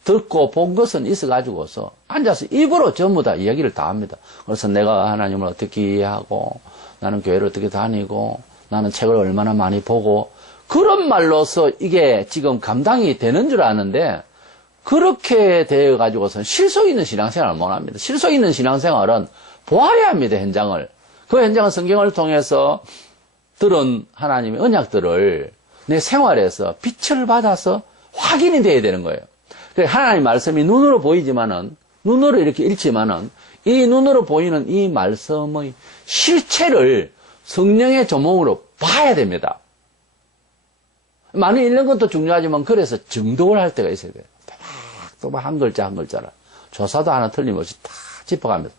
듣고 본 것은 있어가지고서 앉아서 입으로 전부 다 이야기를 다 합니다. 그래서 내가 하나님을 어떻게 이해하고 나는 교회를 어떻게 다니고 나는 책을 얼마나 많이 보고 그런 말로서 이게 지금 감당이 되는 줄 아는데 그렇게 되어가지고서는 실속 있는 신앙생활을 못 합니다. 실속 있는 신앙생활은 보아야 합니다, 현장을. 그 현장은 성경을 통해서 들은 하나님의 언약들을 내 생활에서 빛을 받아서 확인이 돼야 되는 거예요. 하나님 말씀이 눈으로 보이지만은, 눈으로 이렇게 읽지만은, 이 눈으로 보이는 이 말씀의 실체를 성령의 조몽으로 봐야 됩니다. 많이 읽는 것도 중요하지만, 그래서 정독을 할 때가 있어야 돼요. 또박 한 글자 한 글자를. 조사도 하나 틀림없이 다 짚어가면서.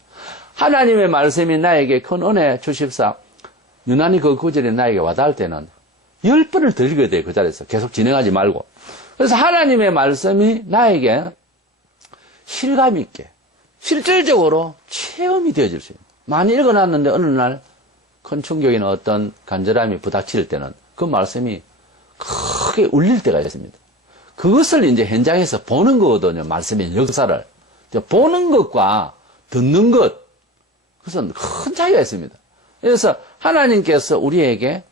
하나님의 말씀이 나에게 큰 은혜 주십사, 유난히 그 구절이 나에게 와닿을 때는 10번을 더 읽어야 돼요, 그 자리에서. 계속 진행하지 말고. 그래서 하나님의 말씀이 나에게 실감 있게, 실질적으로 체험이 되어질 수 있는. 많이 읽어놨는데 어느 날 큰 충격이나 어떤 간절함이 부닥칠 때는 그 말씀이 크게 울릴 때가 있습니다. 그것을 이제 현장에서 보는 거거든요, 말씀의 역사를. 보는 것과 듣는 것, 그것은 큰 차이가 있습니다. 그래서 하나님께서 우리에게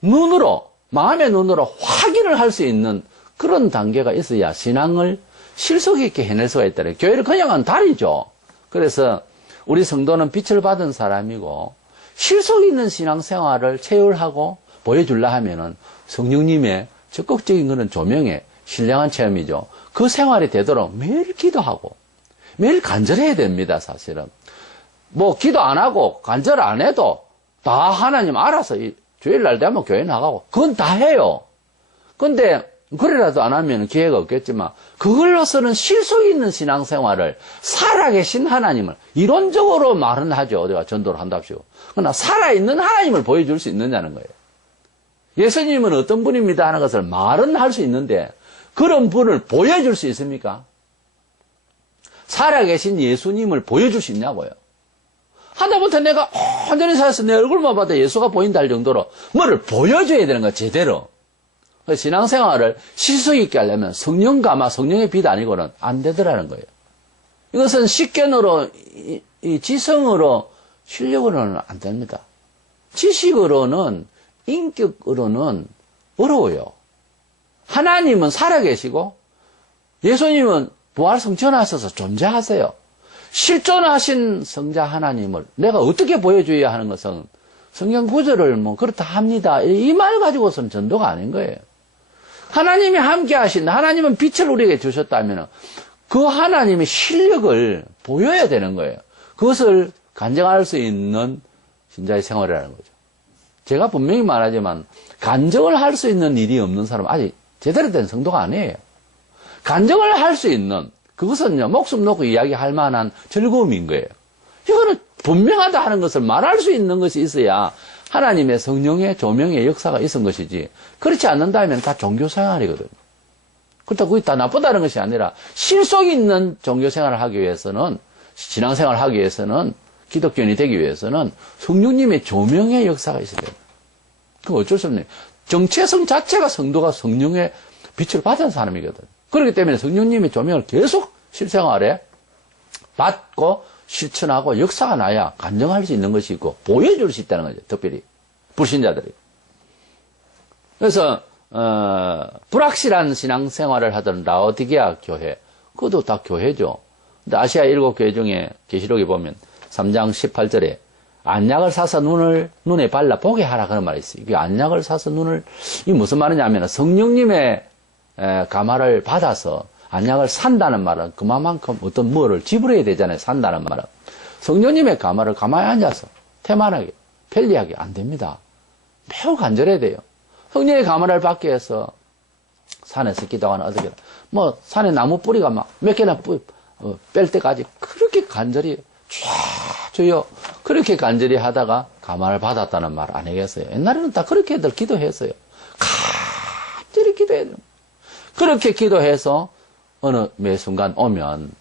눈으로, 마음의 눈으로 확인을 할 수 있는 그런 단계가 있어야 신앙을 실속 있게 해낼 수가 있다는. 교회를 그냥은 다리죠. 그래서 우리 성도는 빛을 받은 사람이고 실속 있는 신앙생활을 체험하고 보여주려 하면은 성령님의 적극적인 그런 조명에 신령한 체험이죠. 그 생활이 되도록 매일 기도하고 매일 간절해야 됩니다, 사실은. 뭐 기도 안 하고 간절 안 해도 다 하나님 알아서 주일날 되면 교회 나가고 그건 다 해요. 근데 그래라도 안 하면 기회가 없겠지만 그걸로서는 실속 있는 신앙생활을 살아계신 하나님을 이론적으로 말은 하죠. 어디가 전도를 한답시고. 그러나 살아있는 하나님을 보여줄 수 있느냐는 거예요. 예수님은 어떤 분입니다 하는 것을 말은 할 수 있는데 그런 분을 보여줄 수 있습니까? 살아계신 예수님을 보여줄 수 있냐고요. 하다못해 내가 온전히 살아서 내 얼굴만 봐도 예수가 보인다 할 정도로 뭐를 보여줘야 되는 거야, 제대로. 신앙생활을 실속 있게 하려면 성령 감화, 성령의 빛 아니고는 안 되더라는 거예요. 이것은 식견으로, 이 지성으로, 실력으로는 안 됩니다. 지식으로는, 인격으로는 어려워요. 하나님은 살아계시고 예수님은 부활 성천하셔서 존재하세요. 실존하신 성자 하나님을 내가 어떻게 보여줘야 하는 것은 성경 구절을 뭐 그렇다 합니다. 이 말 가지고서는 전도가 아닌 거예요. 하나님이 함께 하신다. 하나님은 빛을 우리에게 주셨다면 그 하나님의 실력을 보여야 되는 거예요. 그것을 간증할 수 있는 신자의 생활이라는 거죠. 제가 분명히 말하지만 간증을 할 수 있는 일이 없는 사람은 아직 제대로 된 성도가 아니에요. 간증을 할 수 있는 그것은요, 목숨 놓고 이야기할 만한 즐거움인 거예요. 이거는 분명하다 하는 것을 말할 수 있는 것이 있어야 하나님의 성령의 조명의 역사가 있은 것이지, 그렇지 않는다면 다 종교생활이거든요. 그렇다고 그게 다 나쁘다는 것이 아니라 실속 있는 종교생활을 하기 위해서는, 신앙생활을 하기 위해서는, 기독교인이 되기 위해서는 성령님의 조명의 역사가 있어야 돼요. 그건 어쩔 수 없네요. 정체성 자체가 성도가 성령의 빛을 받은 사람이거든요. 그렇기 때문에 성령님의 조명을 계속 실생활에 받고 실천하고 역사가 나야 간증할 수 있는 것이 있고 보여줄 수 있다는 거죠. 특별히 불신자들이. 그래서 불확실한 신앙생활을 하던 라오디게아 교회, 그것도 다 교회죠. 근데 아시아 7교회 중에 계시록에 보면 3장 18절에 안약을 사서 눈에 발라 보게 하라 그런 말이 있어요. 이게 안약을 사서 이게 무슨 말이냐면 성령님의 감화를 받아서 안약을 산다는 말은 그만큼 어떤 뭐를 지불해야 되잖아요. 산다는 말은. 성령님의 감화를 가만히 앉아서 태만하게 편리하게 안 됩니다. 매우 간절해야 돼요. 성령의 가문을 받기 위해서 산에서 기도하는 어떻게 뭐 산에 나무 뿌리가 막 몇 개나 뺄 때까지 그렇게 간절히 주여 그렇게 간절히 하다가 가만을 받았다는 말 안 하겠어요. 옛날에는 다 그렇게들 기도했어요. 간절히 기도해야 돼요. 그렇게 기도해서 어느 매 순간 오면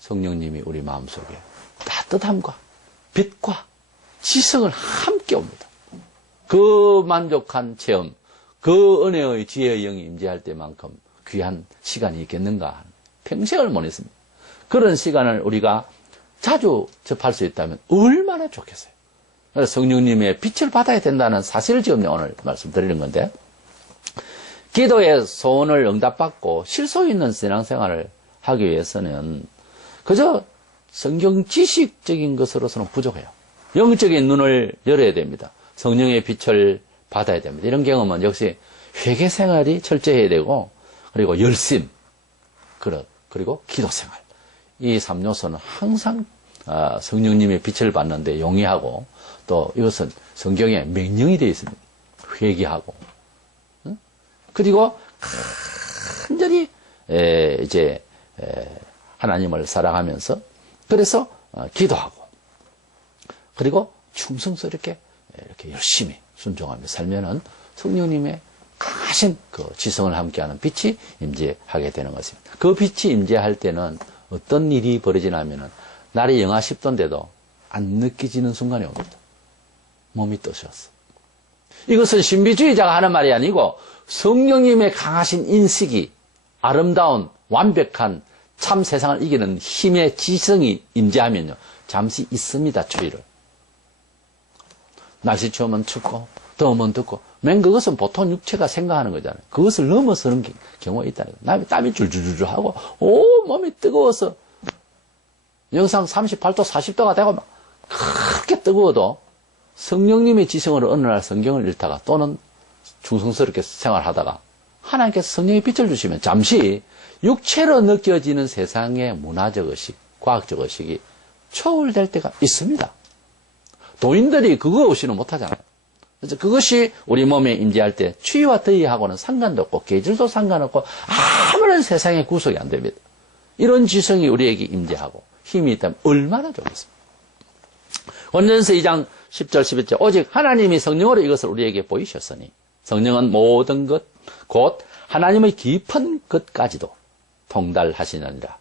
성령님이 우리 마음속에 따뜻함과 빛과 지성을 함께 옵니다. 그 만족한 체험, 그 은혜의 지혜의 영이 임재할 때만큼 귀한 시간이 있겠는가. 평생을 못 했습니다. 그런 시간을 우리가 자주 접할 수 있다면 얼마나 좋겠어요. 그래서 성령님의 빛을 받아야 된다는 사실을 지금 오늘 말씀드리는 건데, 기도의 소원을 응답받고 실속 있는 신앙생활을 하기 위해서는 그저 성경 지식적인 것으로서는 부족해요. 영적인 눈을 열어야 됩니다. 성령의 빛을 받아야 됩니다. 이런 경험은 역시 회개 생활이 철저해야 되고, 그리고 열심, 그리고 기도 생활. 이 3요소는 항상 성령님의 빛을 받는데 용이하고, 또 이것은 성경에 명령이 되어 있습니다. 회개하고, 그리고 간절히 하나님을 사랑하면서, 그래서 기도하고, 그리고 충성스럽게 이렇게 열심히 순종하며 살면은 성령님의 강하신 그 지성을 함께하는 빛이 임재하게 되는 것입니다. 그 빛이 임재할 때는 어떤 일이 벌어지냐면은 날이 영하 10도인데도 안 느껴지는 순간이 옵니다. 몸이 떠셨어. 이것은 신비주의자가 하는 말이 아니고 성령님의 강하신 인식이 아름다운 완벽한 참 세상을 이기는 힘의 지성이 임재하면요 잠시 있습니다. 추위를. 날씨 추우면 춥고 더우면 덥고 맨 그것은 보통 육체가 생각하는 거잖아요. 그것을 넘어서는 경우가 있다는 거예요. 땀이 줄줄줄 하고 몸이 뜨거워서 영상 38도 40도가 되고 막 그렇게 뜨거워도 성령님의 지성으로 어느 날 성경을 읽다가 또는 충성스럽게 생활하다가 하나님께서 성령의 빛을 주시면 잠시 육체로 느껴지는 세상의 문화적 의식, 과학적 의식이 초월될 때가 있습니다. 도인들이 그거 없이는 못하잖아요. 그래서 그것이 우리 몸에 임재할 때 추위와 더위하고는 상관도 없고 계절도 상관없고 아무런 세상의 구속이 안 됩니다. 이런 지성이 우리에게 임재하고 힘이 있다면 얼마나 좋겠습니까? 권전서 2장 10절 11절 오직 하나님이 성령으로 이것을 우리에게 보이셨으니 성령은 모든 것 곧 하나님의 깊은 것까지도 통달하시느니라.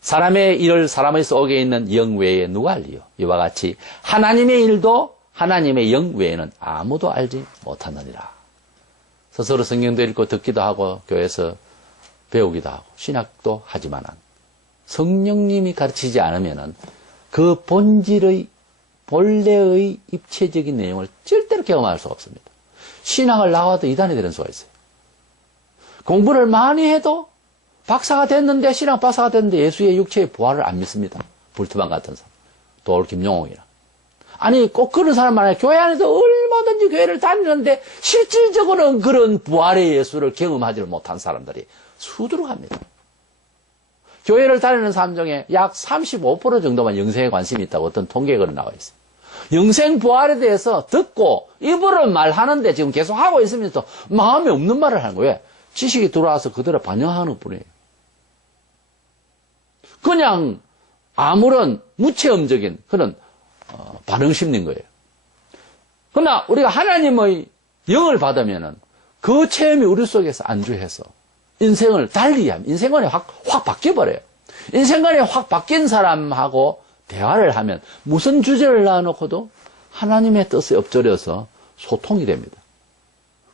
사람의 일을 사람의 속에 있는 영 외에 누가 알리요? 이와 같이 하나님의 일도 하나님의 영 외에는 아무도 알지 못하느니라. 스스로 성경도 읽고 듣기도 하고 교회에서 배우기도 하고 신학도 하지만 성령님이 가르치지 않으면 그 본질의 본래의 입체적인 내용을 절대로 경험할 수가 없습니다. 신학을 나와도 이단이 되는 수가 있어요. 공부를 많이 해도 박사가 됐는데 신학 박사가 됐는데 예수의 육체의 부활을 안 믿습니다. 불투방 같은 사람. 돌 김용옥이나. 아니 꼭 그런 사람 많아요. 교회 안에서 얼마든지 교회를 다니는데 실질적으로는 그런 부활의 예수를 경험하지 못한 사람들이 수두룩합니다. 교회를 다니는 사람 중에 약 35% 정도만 영생에 관심이 있다고 어떤 통계가 나와 있어요. 영생 부활에 대해서 듣고 입으로 말하는데 지금 계속 하고 있으면서 마음에 없는 말을 하는 거예요. 지식이 들어와서 그대로 반영하는 것 뿐이에요. 그냥 아무런 무체험적인 그런 반응 심리인 거예요. 그러나 우리가 하나님의 영을 받으면은 그 체험이 우리 속에서 안주해서 인생을 달리 하면 인생관이 확 바뀌어버려요. 인생관이 확 바뀐 사람하고 대화를 하면 무슨 주제를 놔놓고도 하나님의 뜻에 엎드려서 소통이 됩니다.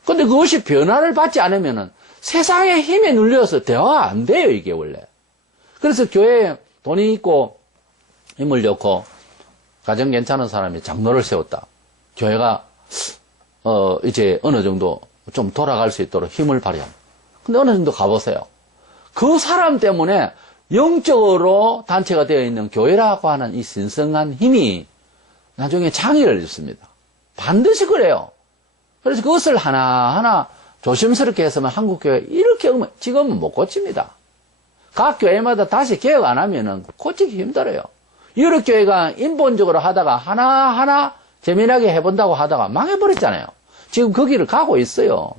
그런데 그것이 변화를 받지 않으면은 세상의 힘에 눌려서 대화가 안 돼요, 이게 원래. 그래서 교회에 돈이 있고 힘을 좋고 가정 괜찮은 사람이 장로를 세웠다. 교회가 이제 어느 정도 좀 돌아갈 수 있도록 힘을 발휘합니다. 근데 어느 정도 가보세요. 그 사람 때문에 영적으로 단체가 되어 있는 교회라고 하는 이 신성한 힘이 나중에 장애를 입습니다. 반드시 그래요. 그래서 그것을 하나하나 조심스럽게 했으면 한국교회 이렇게 지금은 못 고칩니다. 각 교회마다 다시 개혁 안 하면은 고치기 힘들어요. 유럽교회가 인본적으로 하다가 하나하나 재미나게 해본다고 하다가 망해버렸잖아요. 지금 그 길을 가고 있어요.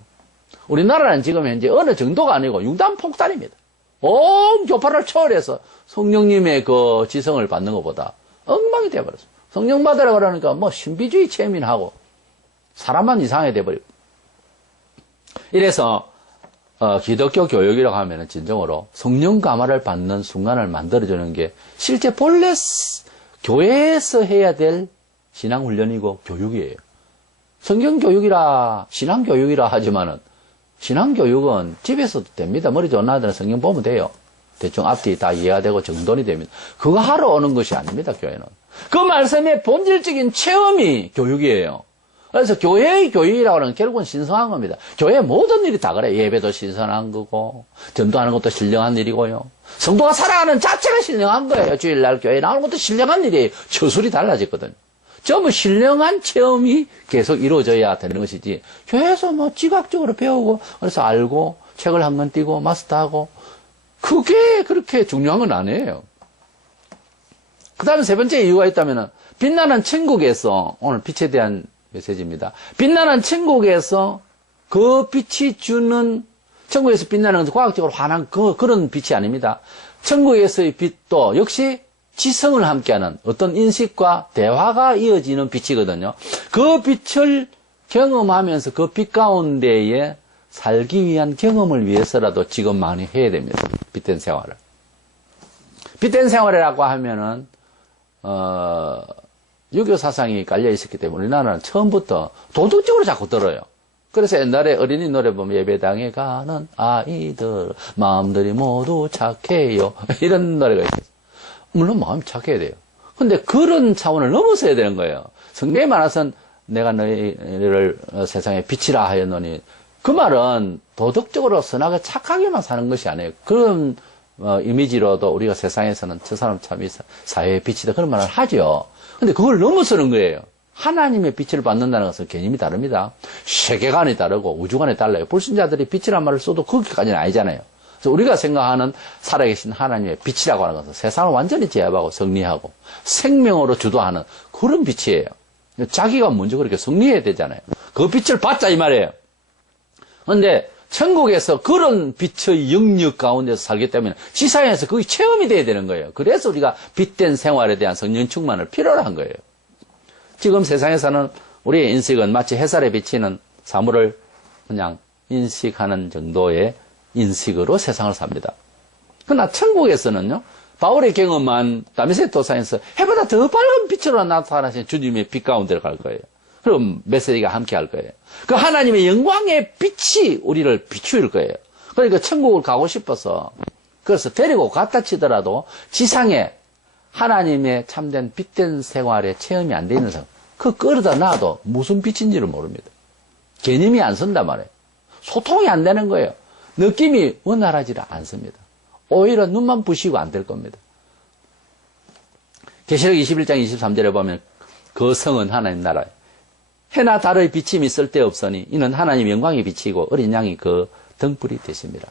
우리나라는 지금 현재 어느 정도가 아니고 융단폭탄입니다. 온 교파를 초월해서 성령님의 그 지성을 받는 것보다 엉망이 되어버렸어요. 성령 받으라 그러니까 뭐 신비주의 체민하고 사람만 이상하게 돼버리고. 이래서 기독교 교육이라고 하면 진정으로 성령 감화를 받는 순간을 만들어주는 게 실제 본래 교회에서 해야 될 신앙훈련이고 교육이에요. 성경교육이라 신앙교육이라 하지만은 신앙교육은 집에서도 됩니다. 머리 좋은 아들은 성경 보면 돼요. 대충 앞뒤 다 이해가 되고 정돈이 됩니다. 그거 하러 오는 것이 아닙니다. 교회는. 그 말씀의 본질적인 체험이 교육이에요. 그래서 교회의 교육이라고 하는 건 결국은 신성한 겁니다. 교회 모든 일이 다 그래. 예배도 신성한 거고 전도하는 것도 신령한 일이고요. 성도가 살아가는 자체가 신령한 거예요. 주일날 교회 나오는 것도 신령한 일이에요. 처술이 달라졌거든요. 전부 신령한 체험이 계속 이루어져야 되는 것이지 교회에서 뭐 지각적으로 배우고 그래서 알고 책을 한 권 띄고 마스터하고 그게 그렇게 중요한 건 아니에요. 그 다음에 세 번째 이유가 있다면 빛나는 천국에서 오늘 빛에 대한 메시지입니다. 빛나는 천국에서 그 빛이 주는 천국에서 빛나는 것은 과학적으로 환한 그런 빛이 아닙니다. 천국에서의 빛도 역시 지성을 함께하는 어떤 인식과 대화가 이어지는 빛이거든요. 그 빛을 경험하면서 그 빛 가운데에 살기 위한 경험을 위해서라도 지금 많이 해야 됩니다. 빛된 생활을. 빛된 생활이라고 하면은 유교 사상이 깔려 있었기 때문에 우리나라는 처음부터 도덕적으로 자꾸 들어요. 그래서 옛날에 어린이 노래 보면 예배당에 가는 아이들 마음들이 모두 착해요. 이런 노래가 있어요. 물론 마음이 착해야 돼요. 근데 그런 차원을 넘어서야 되는 거예요. 성경에 많아서는 내가 너희를 세상에 빛이라 하였노니 그 말은 도덕적으로 선하게 착하게만 사는 것이 아니에요. 그런 이미지로도 우리가 세상에서는 저 사람 참 사회의 빛이다 그런 말을 하죠. 근데 그걸 넘어서는 거예요. 하나님의 빛을 받는다는 것은 개념이 다릅니다. 세계관이 다르고 우주관이 달라요. 불신자들이 빛이란 말을 써도 거기까지는 아니잖아요. 그래서 우리가 생각하는 살아계신 하나님의 빛이라고 하는 것은 세상을 완전히 제압하고 정리하고 생명으로 주도하는 그런 빛이에요. 자기가 먼저 그렇게 정리해야 되잖아요. 그 빛을 받자 이 말이에요. 그런데 천국에서 그런 빛의 영역 가운데서 살기 때문에 지상에서 그게 체험이 돼야 되는 거예요. 그래서 우리가 빛된 생활에 대한 성령 충만을 필요로 한 거예요. 지금 세상에서는 우리의 인식은 마치 햇살에 비치는 사물을 그냥 인식하는 정도의 인식으로 세상을 삽니다. 그러나 천국에서는요, 바울의 경험한 다메섹 도상에서 해보다 더 밝은 빛으로 나타나신 주님의 빛 가운데로 갈 거예요. 그럼 메시지가 함께 할 거예요. 그 하나님의 영광의 빛이 우리를 비추일 거예요. 그러니까 천국을 가고 싶어서 그래서 데리고 갔다 치더라도 지상에 하나님의 참된 빛된 생활에 체험이 안 돼 있는 사람, 그 끌어다 놔도 무슨 빛인지를 모릅니다. 개념이 안 선단 말이에요. 소통이 안 되는 거예요. 느낌이 원활하지 않습니다. 오히려 눈만 부시고 안 될 겁니다. 계시록 21장 23절에 보면 그 성은 하나님 나라예요. 해나 달의 비침이 쓸데없으니 이는 하나님 영광이 비치고 어린 양이 그 등불이 되십니다.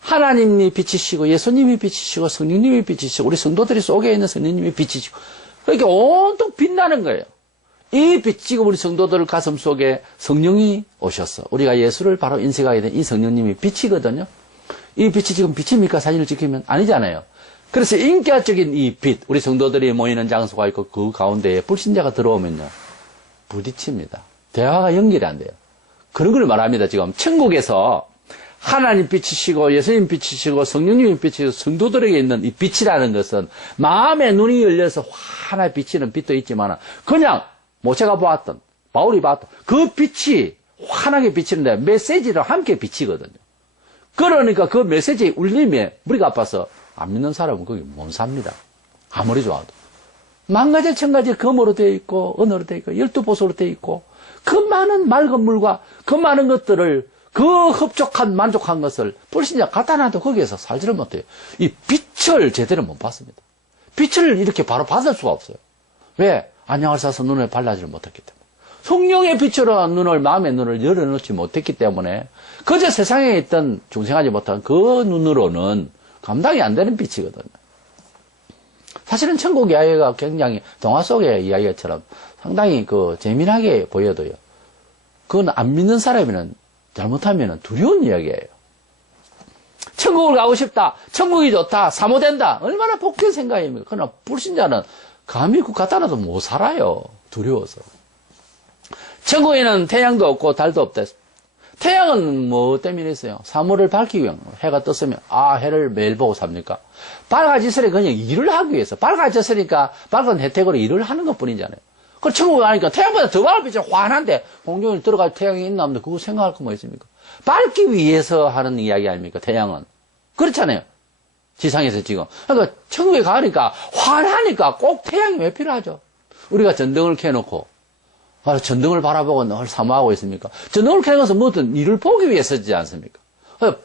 하나님이 비치시고 예수님이 비치시고 성령님이 비치시고 우리 성도들이 속에 있는 성령님이 비치시고 그러니까 온통 빛나는 거예요. 이 비치고 우리 성도들 가슴 속에 성령이 오셔서 우리가 예수를 바로 인식하게 된 이 성령님이 빛이거든요. 이 빛이 지금 빛입니까? 사진을 찍히면 아니잖아요. 그래서 인격적인 이 빛, 우리 성도들이 모이는 장소가 있고 그 가운데에 불신자가 들어오면요. 부딪힙니다. 대화가 연결이 안 돼요. 그런 걸 말합니다. 지금 천국에서 하나님 빛이시고 예수님 빛이시고 성령님이 빛이시고 성도들에게 있는 이 빛이라는 것은 마음의 눈이 열려서 환하게 비치는 빛도 있지만 그냥 모세가 보았던 바울이 봤던 그 빛이 환하게 비치는데 메시지랑 함께 비치거든요. 그러니까 그 메시지의 울림에 머리가 아파서 안 믿는 사람은 거기 못 삽니다. 아무리 좋아도. 만가지 천가지 검으로 되어 있고 은으로 되어 있고 12보석으로 되어 있고 그 많은 맑은 물과 그 많은 것들을 그 흡족한 만족한 것을 불신자 갖다 놔도 거기에서 살지를 못해요. 이 빛을 제대로 못 받습니다. 빛을 이렇게 바로 받을 수가 없어요. 왜? 안녕을 사서 눈을 발라지를 못했기 때문에. 성령의 빛으로 눈을 마음의 눈을 열어놓지 못했기 때문에 그저 세상에 있던 중생하지 못한 그 눈으로는 감당이 안 되는 빛이거든요. 사실은 천국 이야기가 굉장히 동화 속의 이야기처럼 상당히 재미나게 보여도요. 그건 안 믿는 사람이면 잘못하면 두려운 이야기예요. 천국을 가고 싶다. 천국이 좋다. 사모된다. 얼마나 복된 생각입니까? 그러나 불신자는 감히 그 갖다 놔도 못 살아요. 두려워서. 천국에는 태양도 없고 달도 없다. 태양은 뭐 때문에 있어요? 사물을 밝히기 위한 거예요. 해가 떴으면 해를 매일 보고 삽니까? 밝아지으니 그냥 일을 하기 위해서. 밝아졌으니까 밝은 혜택으로 일을 하는 것뿐이잖아요. 그 천국에 가니까 태양보다 더 밝은 빛이 환한데 공중에 들어갈 태양이 있나 없나 그거 생각할 거 뭐 있습니까? 밝기 위해서 하는 이야기 아닙니까? 태양은. 그렇잖아요. 지상에서 지금. 그러니까 천국에 가니까 환하니까 꼭 태양이 왜 필요하죠? 우리가 전등을 켜놓고 전등을 바라보고 늘 사모하고 있습니까? 전등을 켜는 것은 뭐든 일을 보기 위해서지 않습니까?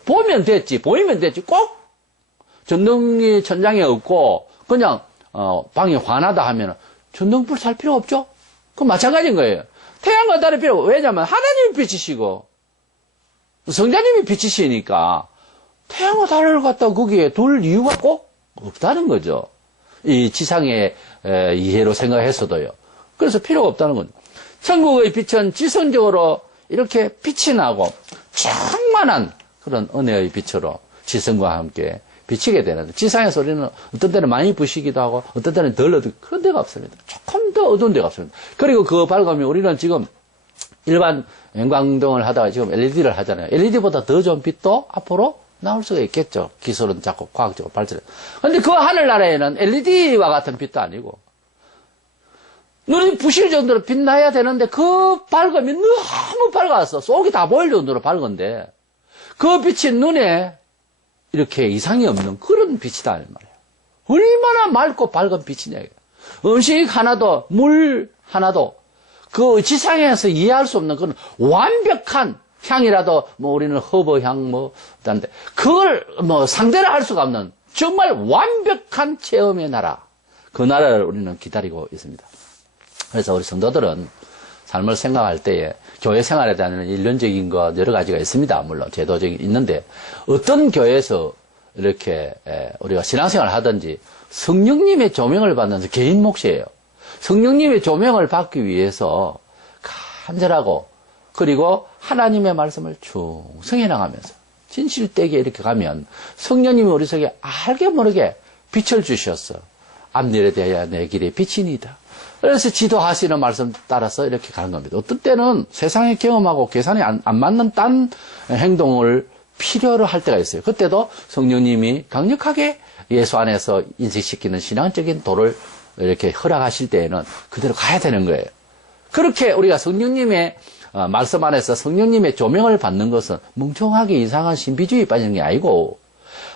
보면 됐지, 보이면 됐지. 꼭 전등이 천장에 없고 그냥 방이 환하다 하면 전등불 살 필요 없죠? 그건 마찬가지인 거예요. 태양과 달이 필요 없고 왜냐하면 하나님이 빛이시고 성자님이 빛이시니까 태양과 달을 갖다 거기에 둘 이유가 꼭 없다는 거죠. 이 지상의 이해로 생각했어도요. 그래서 필요가 없다는 거죠. 천국의 빛은 지성적으로 이렇게 빛이 나고 충만한 그런 은혜의 빛으로 지성과 함께 비치게 되는데 지상에서 우리는 어떤 때는 많이 부시기도 하고 어떤 때는 덜 어두운 그런 데가 없습니다. 조금 더 어두운 데가 없습니다. 그리고 그 밝음이 우리는 지금 일반 형광등을 하다가 지금 LED를 하잖아요. LED보다 더 좋은 빛도 앞으로 나올 수가 있겠죠. 기술은 자꾸 과학적으로 발전해. 그런데 그 하늘나라에는 LED와 같은 빛도 아니고 눈이 부실 정도로 빛나야 되는데 그 밝음이 너무 밝아서 속이 다 보일 정도로 밝은데 그 빛이 눈에 이렇게 이상이 없는 그런 빛이다 말이에요. 얼마나 맑고 밝은 빛이냐. 음식 하나도 물 하나도 그 지상에서 이해할 수 없는 그런 완벽한 향이라도 뭐 우리는 허브향 뭐 그런데 그걸 뭐 상대를 할 수가 없는 정말 완벽한 체험의 나라. 그 나라를 우리는 기다리고 있습니다. 그래서 우리 성도들은 삶을 생각할 때에 교회 생활에 대한 일련적인 것 여러 가지가 있습니다. 물론 제도적인 있는데 어떤 교회에서 이렇게 우리가 신앙생활을 하든지 성령님의 조명을 받는 개인 몫이에요. 성령님의 조명을 받기 위해서 간절하고 그리고 하나님의 말씀을 충성해 나가면서 진실되게 이렇게 가면 성령님이 우리 속에 알게 모르게 빛을 주셨어. 앞일에 대하여 내 길에 빛이니이다. 그래서 지도하시는 말씀 따라서 이렇게 가는 겁니다. 어떤 때는 세상의 경험하고 계산이 안 맞는 딴 행동을 필요로 할 때가 있어요. 그때도 성령님이 강력하게 예수 안에서 인식시키는 신앙적인 도를 이렇게 허락하실 때에는 그대로 가야 되는 거예요. 그렇게 우리가 성령님의 말씀 안에서 성령님의 조명을 받는 것은 멍청하게 이상한 신비주의에 빠지는 게 아니고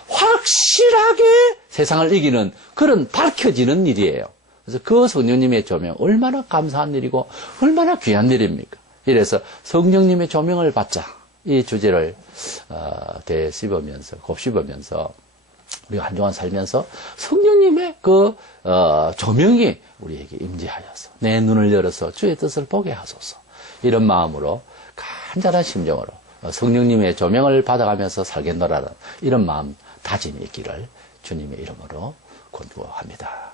확실하게 세상을 이기는 그런 밝혀지는 일이에요. 그래서 그 성령님의 조명 얼마나 감사한 일이고 얼마나 귀한 일입니까? 이래서 성령님의 조명을 받자 이 주제를 되씹으면서 곱씹으면서 우리가 한 주간 살면서 성령님의 그 조명이 우리에게 임재하여서 내 눈을 열어서 주의 뜻을 보게 하소서. 이런 마음으로 간절한 심정으로 성령님의 조명을 받아가면서 살겠노라는 이런 마음 다짐이 있기를 주님의 이름으로 권고합니다.